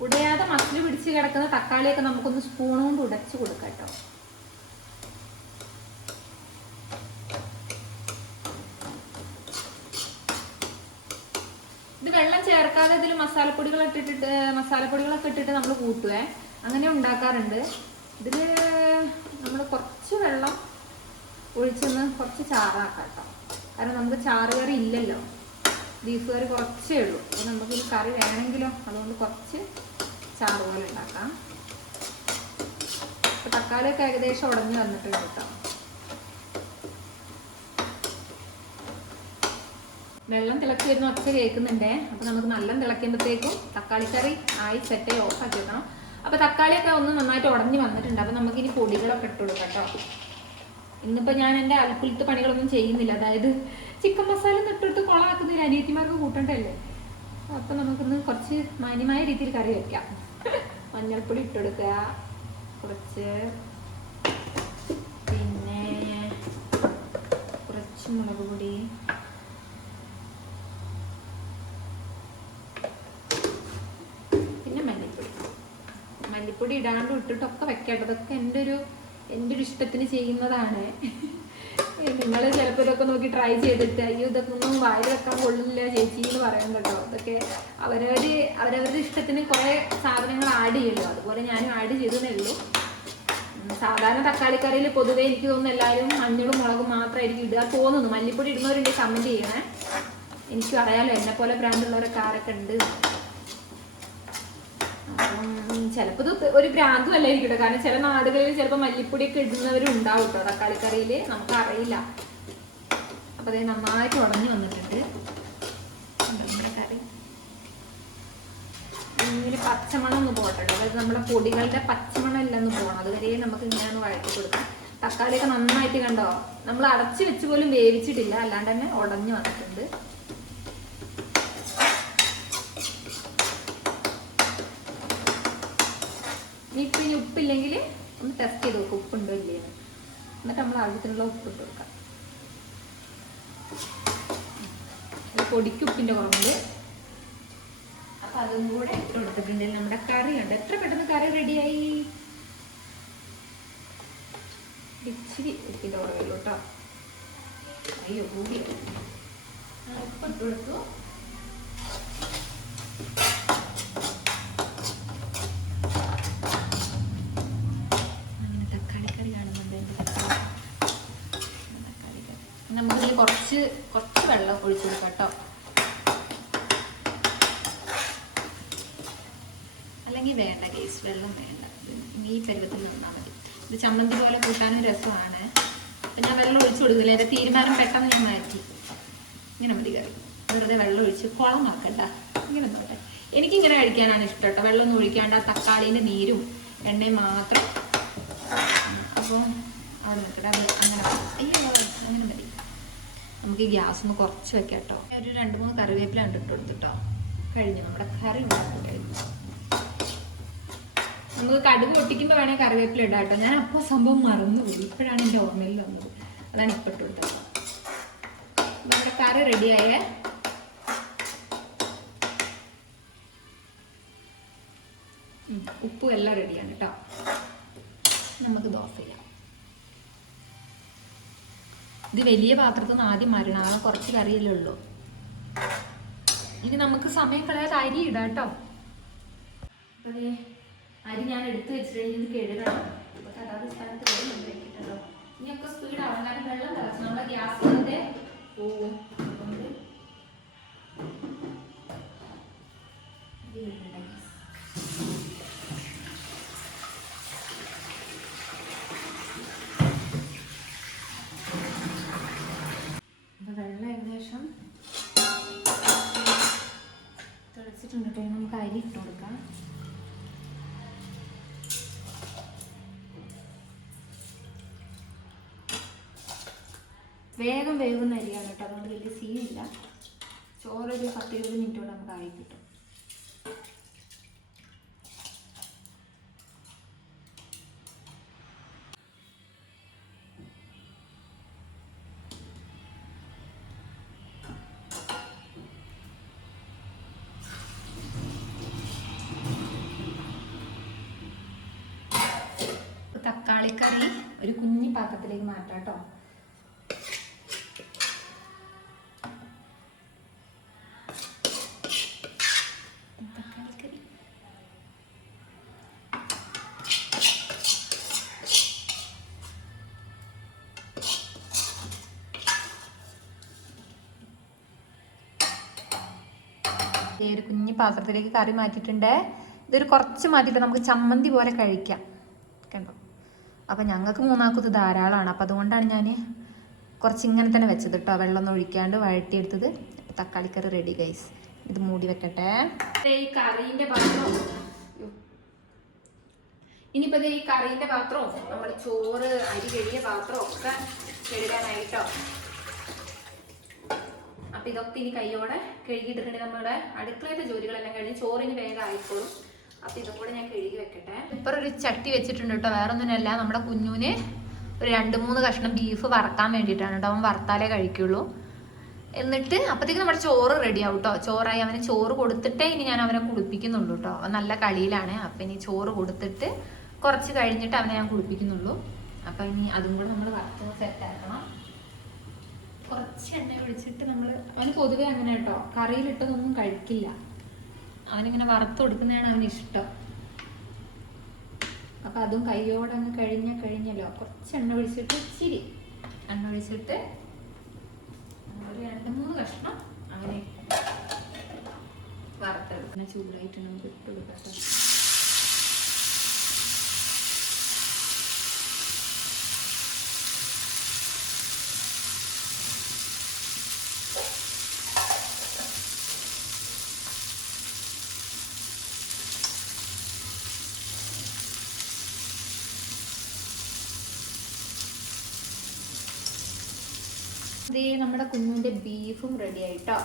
ഉടയാതെ മസിൽ പിടിച്ച് കിടക്കുന്ന തക്കാളിയൊക്കെ നമുക്കൊന്ന് സ്പൂൺ കൊണ്ട് ഉടച്ച് കൊടുക്കാം കേട്ടോ. ഇത് വെള്ളം ചേർക്കാതെ ഇതിൽ മസാലപ്പൊടികളൊക്കെ ഇട്ടിട്ട് നമ്മൾ കൂട്ടുവേ, അങ്ങനെ ഉണ്ടാക്കാറുണ്ട്. ഇതിൽ നമ്മൾ കുറച്ച് വെള്ളം ഒഴിച്ചൊന്ന് കുറച്ച് ചാറാക്കാം കേട്ടോ. കാരണം നമുക്ക് ചാറ് കറി ഇല്ലല്ലോ, ബീഫ് കറി കുറച്ചേ ഉള്ളൂ. അപ്പോൾ നമുക്കിത് കറി വേണമെങ്കിലോ, അതുകൊണ്ട് കുറച്ച് ചാറ് പോലെ ഉണ്ടാക്കാം. അപ്പോൾ തക്കാളിയൊക്കെ ഏകദേശം ഉടഞ്ഞ് വന്നിട്ടുണ്ട് കേട്ടോ. വെള്ളം തിളക്കി വരുന്ന ഒച്ച കേൾക്കുന്നുണ്ടേ. അപ്പോൾ നമുക്ക് നല്ല തിളയ്ക്കുമ്പോഴത്തേക്കും തക്കാളിക്കറി ആയി സെറ്റായി ഓഫാക്കി വെക്കണം. അപ്പോൾ തക്കാളിയൊക്കെ ഒന്ന് നന്നായിട്ട് ഉടഞ്ഞ് വന്നിട്ടുണ്ട്. അപ്പോൾ നമുക്കിനി പൊടികളൊക്കെ ഇട്ട് കൊടുക്കാം കേട്ടോ. ഇന്നിപ്പോൾ ഞാൻ എൻ്റെ അൽക്കുലത്തെ പണികളൊന്നും ചെയ്യുന്നില്ല, അതായത് ചിക്കൻ മസാല ഇട്ടെടുത്ത് കുളമാക്കുന്നില്ല, അനിയത്തിമാർക്ക് കൂട്ടണ്ടല്ലേ. അപ്പോൾ നമുക്കിന്ന് കുറച്ച് മാന്യമായ രീതിയിൽ കറി വയ്ക്കാം. മഞ്ഞൾപ്പൊടി ഇട്ടെടുക്കുക കുറച്ച്, പിന്നെ കുറച്ച് മുളക് പൊടി, പിന്നെ മല്ലിപ്പൊടി ഇടാണ്ട് ഇട്ടിട്ടൊക്കെ വെക്കേണ്ടതൊക്കെ എൻ്റെ ഒരു ഇഷ്ടത്തിന് ചെയ്യുന്നതാണ്. നിങ്ങൾ ചിലപ്പോൾ ഇതൊക്കെ നോക്കി ട്രൈ ചെയ്തിട്ട് അയ്യോ ഇതൊക്കെ ഒന്നും വായിൽ വെക്കാൻ കൊള്ളില്ല ചേച്ചി എന്ന് പറയാൻ കേട്ടോ. അതൊക്കെ അവരവരുടെ ഇഷ്ടത്തിന് കുറേ സാധനങ്ങൾ ആഡ് ചെയ്യുമല്ലോ, അതുപോലെ ഞാനും ആഡ് ചെയ്തതേ ഉള്ളൂ. സാധാരണ തക്കാളിക്കറിയിൽ പൊതുവേ എനിക്ക് തോന്നുന്നു എല്ലാവരും മഞ്ഞളും മുളകും മാത്രമായിരിക്കും ഇടുക തോന്നുന്നു. മല്ലിപ്പൊടി ഇടുന്നവരുണ്ട് കമൻറ്റ് ചെയ്യണേ. എനിക്കും അറിയാലോ എന്നെ പോലെ ബ്രാൻഡുള്ളവരൊക്കെ ആരൊക്കെ ഉണ്ട്. ചിലപ്പോൾ ഇത് ഒരു ഭ്രാന്തും അല്ലായിരിക്കട്ടോ, കാരണം ചില നാടുകളിൽ ചിലപ്പോൾ മല്ലിപ്പൊടിയൊക്കെ ഇടുന്നവരും ഉണ്ടാവും കേട്ടോ തക്കാളിക്കറിയിൽ, നമുക്കറിയില്ല. അപ്പോൾ അത് നന്നായിട്ട് ഉടഞ്ഞു വന്നിട്ടുണ്ട് നമ്മുടെ കറി. ഇങ്ങനെ പച്ചമണം ഒന്ന് പോകട്ടെ, അതായത് നമ്മുടെ പൊടികളുടെ പച്ചമണം എല്ലാം ഒന്ന് പോകണം, അതുവരെ നമുക്ക് ഇങ്ങനെ ഒന്ന് വഴറ്റി കൊടുക്കാം. തക്കാളിയൊക്കെ നന്നായിട്ട് കണ്ടോ, നമ്മൾ അടച്ചു വെച്ച് പോലും വേവിച്ചിട്ടില്ല, അല്ലാണ്ട് തന്നെ ഉടഞ്ഞു വന്നിട്ടുണ്ട്. ഇപ്പം ഇനി ഉപ്പില്ലെങ്കിൽ ഒന്ന് ടെസ്റ്റ് ചെയ്ത് നോക്കും ഉപ്പുണ്ടോ ഇല്ലേന്ന്, എന്നിട്ട് നമ്മൾ ആവശ്യത്തിനുള്ള ഉപ്പിട്ട് കൊടുക്കാം. പൊടിക്ക് ഉപ്പിൻ്റെ കുറവുണ്ട്, അപ്പം അതും കൂടെ ഇട്ട് കൊടുത്തിട്ടുണ്ടെങ്കിൽ നമ്മുടെ കറി ഉണ്ട്. എത്ര പെട്ടെന്ന് കറി റെഡിയായി. ഇച്ചിരി ഉപ്പിൻ്റെ കുറവുള്ളൂ കേട്ടോ. അയ്യോ കൂടി ഉപ്പിട്ട് കൊടുത്തു. നമുക്കിതിൽ കുറച്ച് വെള്ളം ഒഴിച്ചു കൊടുക്കാം കേട്ടോ, അല്ലെങ്കിൽ വേണ്ട കേസ് വെള്ളം വേണ്ട, ഈ പരുവത്തിൽ നിന്നാൽ മതി. ഇത് ചമ്മന്തി പോലെ കൂട്ടാനും രസമാണ്. അപ്പം ഞാൻ വെള്ളം ഒഴിച്ചു കൊടുക്കില്ല, എൻ്റെ തീരുമാനം പെട്ടെന്ന് ഞാൻ മാറ്റി. ഇങ്ങനെ മതി കറി, വെറുതെ വെള്ളം ഒഴിച്ച് കുളമാക്കണ്ട, ഇങ്ങനെ നോട്ടെ. എനിക്കിങ്ങനെ കഴിക്കാനാണ് ഇഷ്ടം കേട്ടോ, വെള്ളമൊന്നും ഒഴിക്കാണ്ട് ആ തക്കാളീൻ്റെ നീരും എണ്ണയും മാത്രം. അപ്പോൾ അവിടെ നിൽക്കട്ടെ, അത് അങ്ങനെ അയ്യോ അങ്ങനെ മതി. നമുക്ക് ഈ ഗ്യാസ് ഒന്ന് കുറച്ച് വെക്കാം കേട്ടോ. ഒരു 2-3 കറിവേപ്പില ഇട്ട് കൊടുത്തിട്ടോ, കഴിഞ്ഞു നമ്മുടെ കറി ഉണ്ടാക്കാൻ കഴിഞ്ഞു. നമുക്ക് കടുക് പൊട്ടിക്കുമ്പോൾ വേണേൽ കറിവേപ്പില ഇടാം കേട്ടോ. ഞാൻ അപ്പോൾ സംഭവം മറന്നുപോയി, ഇപ്പോഴാണ് എൻ്റെ ഓർമ്മയിൽ വന്നത്, അതാണ് ഇപ്പം ഇട്ട് കൊടുത്തത്. നമ്മുടെ കറി റെഡിയായേ. ഉപ്പും എല്ലാം റെഡിയാണ് കേട്ടോ. നമുക്ക് ദോശ ചെയ്യാം. ഇത് വലിയ പാത്രത്തിൽ നിന്ന് ആദ്യം മാറണം, ആ കുറച്ച് കറിയല്ലേ ഉള്ളൂ. ഇനി നമുക്ക് സമയം കളയാതെ അരി ഇടാം കേട്ടോ. അപ്പോൾ അരി ഞാൻ എടുത്ത് വെച്ചിട്ടുണ്ടെങ്കിൽ ഇത് കഴുകണം. അപ്പോൾ അതാത് സ്ഥലത്ത് വെക്കിട്ടുണ്ടോ. ഇനിയൊക്കെ സ്പീഡാവണം, കാരണം വെള്ളം തിളച്ചു നമ്മുടെ ഗ്യാസിൻ്റെ പോവും. അതുകൊണ്ട് വെള്ളം ഏകദേശം തിളച്ചിട്ടുണ്ട്. നമുക്ക് അരി ഇട്ട് കൊടുക്കാം. വേഗം വേകുന്ന അരിയാണ് കേട്ടോ, അതുകൊണ്ട് വലിയ സീനില്ല. ചോറൊരു 10-20 മിനിറ്റ് കൊണ്ട് നമുക്ക് ആയി കിട്ടും. തക്കാളിക്കറി ഒരു കുഞ്ഞി പാത്രത്തിലേക്ക് മാറ്റാം കേട്ടോ. ഒരു കുഞ്ഞി പാത്രത്തിലേക്ക് കറി മാറ്റിയിട്ടുണ്ട്. ഇതൊരു കുറച്ച് മാറ്റിയിട്ട് നമുക്ക് ചമ്മന്തി പോലെ കഴിക്കാം. കണ്ടോ? അപ്പം ഞങ്ങൾക്ക് മൂന്നാൾക്കും ഇത് ധാരാളമാണ്. അപ്പം അതുകൊണ്ടാണ് ഞാൻ കുറച്ച് ഇങ്ങനെ തന്നെ വെച്ചത് കേട്ടോ. വെള്ളമൊന്നും ഒഴിക്കാണ്ട് വഴറ്റിയെടുത്തത്. തക്കാളിക്കറി റെഡി ഗൈസ്. ഇത് മൂടി വെക്കട്ടെ. ഈ കറീൻ്റെ പാത്രം ഇനിയിപ്പോൾ ഈ കറീൻ്റെ പാത്രവും നമ്മൾ ചോറ് അരി കഴിയ പാത്രവും ഒക്കെ കഴുകാനായിട്ടോ. അപ്പം ഇതൊക്കെ ഇനി കൈയോടെ കഴുകിയിട്ടുണ്ടെങ്കിൽ നമ്മുടെ അടുക്കളത്തെ ജോലികളെല്ലാം കഴിഞ്ഞ് ചോറിന് വേഗം ആയിക്കോളും. അപ്പം ഇതും കൂടെ ഞാൻ കഴുകി വെക്കട്ടെ. ഇപ്പം ഒരു ചട്ടി വെച്ചിട്ടുണ്ട് കേട്ടോ. വേറെ ഒന്നിനല്ല, നമ്മുടെ കുഞ്ഞുവിന് ഒരു 2-3 കഷ്ണം ബീഫ് വറക്കാൻ വേണ്ടിയിട്ടാണ് കേട്ടോ. അവൻ വറുത്താലേ കഴിക്കുള്ളൂ. എന്നിട്ട് അപ്പോഴത്തേക്ക് നമ്മുടെ ചോറ് റെഡി ആവും കേട്ടോ. ചോറായി അവന് ചോറ് കൊടുത്തിട്ടേ ഇനി ഞാൻ അവനെ കുളിപ്പിക്കുന്നുള്ളൂ കേട്ടോ. അവൻ നല്ല കളിയിലാണ്. അപ്പം ഇനി ചോറ് കൊടുത്തിട്ട് കുറച്ച് കഴിഞ്ഞിട്ട് അവനെ ഞാൻ കുളിപ്പിക്കുന്നുള്ളൂ. അപ്പം ഇനി അതും കൂടെ നമ്മൾ വറുത്ത് സെറ്റാക്കണം. കുറച്ച് എണ്ണ ഒഴിച്ചിട്ട് നമ്മൾ അവന് പൊതുവെ അങ്ങനെ കേട്ടോ, കറിയിലിട്ടതൊന്നും കഴിക്കില്ല. അവനിങ്ങനെ വറുത്ത് കൊടുക്കുന്നതാണ് അവന് ഇഷ്ടം. അപ്പം അതും കൈയോടെ അങ്ങ് കഴിഞ്ഞല്ലോ. കുറച്ച് എണ്ണ ഒഴിച്ചിട്ട് ഇച്ചിരി എണ്ണ ഒഴിച്ചിട്ട് ഒരു 2-3 കഷ്ണം അങ്ങനെ വറുത്തെടുക്കുന്ന ചൂടായിട്ട് നമുക്ക് ഇട്ട് കൊടുക്കാം. ഇതേ നമ്മുടെ കുഞ്ഞിൻ്റെ ബീഫും റെഡി ആയിട്ടോ.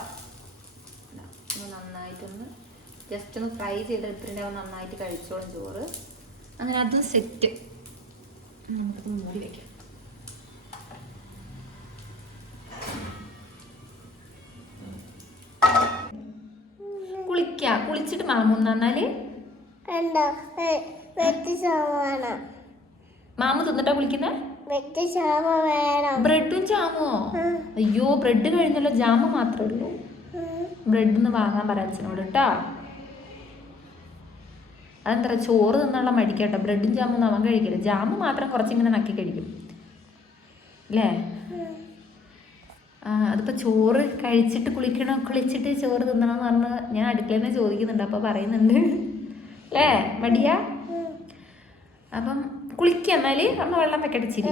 നന്നായിട്ടൊന്ന് ജസ്റ്റ് ഒന്ന് ഫ്രൈ ചെയ്തെടുത്തിട്ടുണ്ടെങ്കിൽ അവൻ നന്നായിട്ട് കഴിച്ചോളും ചോറ്. അങ്ങനെ അത് സെറ്റ്. നമുക്കത് മൂടി വയ്ക്കാം. കുളിച്ചിട്ട് മാമു തന്നാല് മാമു തിന്നിട്ടാ കുളിക്കുന്നേ? ബ്രെഡും ജാമോ? അയ്യോ, ബ്രെഡ് കഴിഞ്ഞല്ലോ, ജാമു മാത്രമേ ഉള്ളൂ. ബ്രെഡ് ഒന്ന് വാങ്ങാൻ പറയാം അച്ഛനോട് കേട്ടോ. അതെന്താ, ചോറ് തിന്നുള്ള മടിക്കട്ടോ. ബ്രെഡും ജാമൊന്നും അവൻ കഴിക്കില്ല. ജാമു മാത്രം കുറച്ചിങ്ങനെ നക്കി കഴിക്കും അല്ലേ? അതിപ്പോൾ ചോറ് കഴിച്ചിട്ട് കുളിച്ചിട്ട് ചോറ് തിന്നണമെന്ന് പറഞ്ഞ് ഞാൻ അടുക്കളയിൽ നിന്ന് ചോദിക്കുന്നുണ്ട്. അപ്പോൾ പറയുന്നുണ്ട് അല്ലേ, മടിയാ? അപ്പം കുളിക്കുക. എന്നാല് അമ്മ വെള്ളം വെക്കട്ടെ ഇച്ചിരി.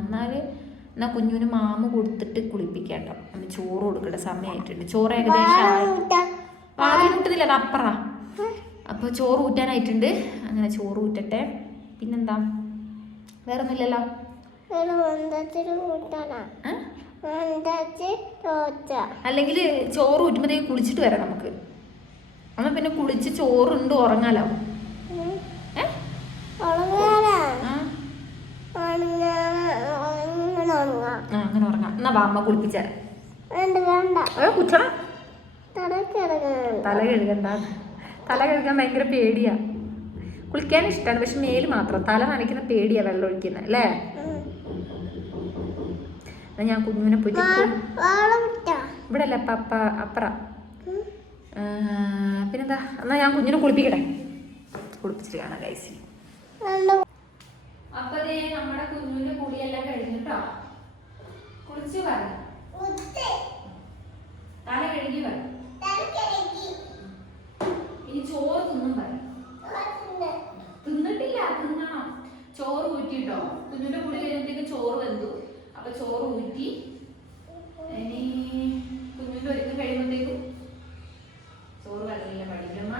എന്നാല് എന്നാ കുഞ്ഞുവിന് മാമ കൊടുത്തിട്ട് കുളിപ്പിക്കാട്ടോ. അമ്മ ചോറ് കൊടുക്കട്ടെ, സമയമായിട്ടുണ്ട്. ചോറ് ഏകദേശം പാലിനുട്ടുന്നില്ല, അത് അപ്പറ. അപ്പോൾ ചോറ് ഊറ്റാനായിട്ടുണ്ട്. അങ്ങനെ ചോറ് ഊറ്റട്ടെ. പിന്നെന്താ, വേറെ ഒന്നുമില്ലല്ലോ. അല്ലെങ്കിൽ ചോറ് ഊറ്റുമ്പോഴത്തേക്ക് കുളിച്ചിട്ട് വരാം നമുക്ക്. അമ്മ പിന്നെ കുളിച്ച് ചോറുണ്ട് ഉറങ്ങാലോ. അങ്ങനെ ഉറങ്ങാം. എന്നാ വാ, അമ്മ കുളിപ്പിച്ചാൽ കുച്ചണം. തല കഴുകണ്ട. തല കഴുകാൻ ഭയങ്കര പേടിയാ. കുളിക്കാൻ ഇഷ്ടമാണ്, പക്ഷെ മേല് മാത്രം. തല നനയ്ക്കുന്ന പേടിയാ വെള്ളം ഒഴിക്കുന്നത് അല്ലേ? എന്നാ ഞാൻ കുഞ്ഞുവിനെ പോയിട്ട് ഇവിടെ അല്ല പപ്പ അപ്പറ. പിന്നെന്താ, എന്നാ ഞാൻ കുഞ്ഞിനെ കുളിപ്പിക്കട്ടെ. കുളിപ്പിച്ചിട്ട് കാണാം ഗൈസ്. അപ്പൊ നമ്മുടെ കുഞ്ഞിന്റെ കുളിയെല്ലാം കഴിഞ്ഞിട്ടോ. കുളിച്ച് വരണം, തല കഴുകി വരണം. ഇനി ചോറ് തിന്നും വരണം. തിന്നിട്ടില്ല, തിന്നണം. ചോറ് ഊറ്റിട്ടോ. കുഞ്ഞിന്റെ കുളി കഴിയുമ്പോഴത്തേക്ക് ചോറ് വെന്തു. അപ്പൊ ചോറ് ഊറ്റി ഇനി കുഞ്ഞിന്റെ ഒരുക്കം കഴിയുമ്പോഴത്തേക്കും ചോറ് വെള്ളമില്ല പഠിക്കമ്മ.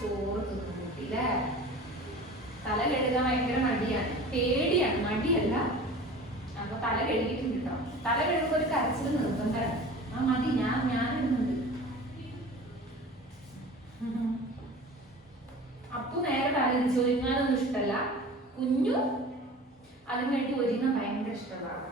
ചോറ് തിന്നിട്ടില്ലേ? തല കഴുകാൻ ഭയങ്കര മടിയാണ്, പേടിയാണ്, മടിയല്ല. അപ്പൊ തല കഴുകിയിട്ടുണ്ട് കേട്ടോ. തല കഴുകുമ്പോ ഒരു കരച്ചിൽ നിർബന്ധമാണ്. ആ മതി, ഞാൻ ഇടുന്നുണ്ട്. അപ്പു നേരെ തല തിരിച്ചു. ഒരുങ്ങാനൊന്നും ഇഷ്ടമല്ല. കുഞ്ഞു അതിനു വേണ്ടി ഒരുങ്ങാൻ ഭയങ്കര ഇഷ്ടമാണ്.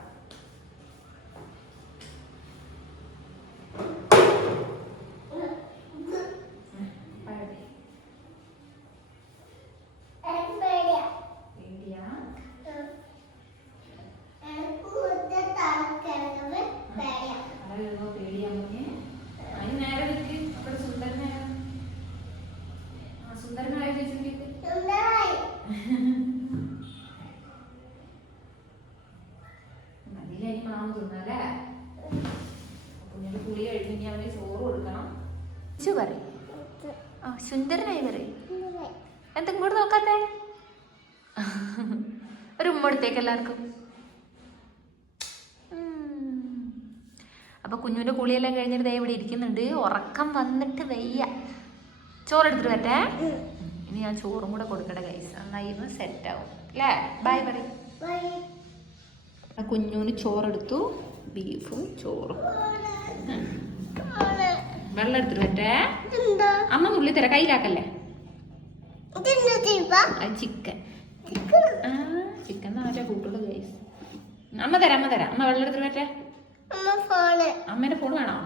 ചോറ് കൊടുക്കണം. പറയും ആ സുന്ദരനായി പറയും. എന്തെങ്കിലും കൂടെ നോക്കാത്തേ? ഒരു ഉമ്മ എടുത്തേക്ക് എല്ലാവർക്കും. അപ്പൊ കുഞ്ഞുവിന്റെ കുളിയെല്ലാം കഴിഞ്ഞിട്ട് ദേ ഇവിടെ ഇരിക്കുന്നുണ്ട്. ഉറക്കം വന്നിട്ട് വയ്യ. ചോറെടുത്തിട്ട് വരട്ടെ. ഇനി ഞാൻ ചോറും കൂടെ കൊടുക്കട്ടെ ഗൈസ്. നന്നായി സെറ്റ് ആവും അല്ലേ? ബൈ പറയും. കുഞ്ഞുവിന് ചോറെടുത്തു. ബീഫും ചോറും. വെള്ളം എടുത്തിട്ട് വരട്ടെ. അമ്മ നുള്ളി തരാം, കയ്യിലാക്കല്ലേ. ചിക്കൻ ചിക്കൻ ആരാ കൂട്ടുള്ളൂ ഗൈസ്. അമ്മ തരാം. അമ്മ വെള്ളം എടുത്തിട്ട് വരട്ടെ. അമ്മേന്റെ ഫോൺ വേണോ?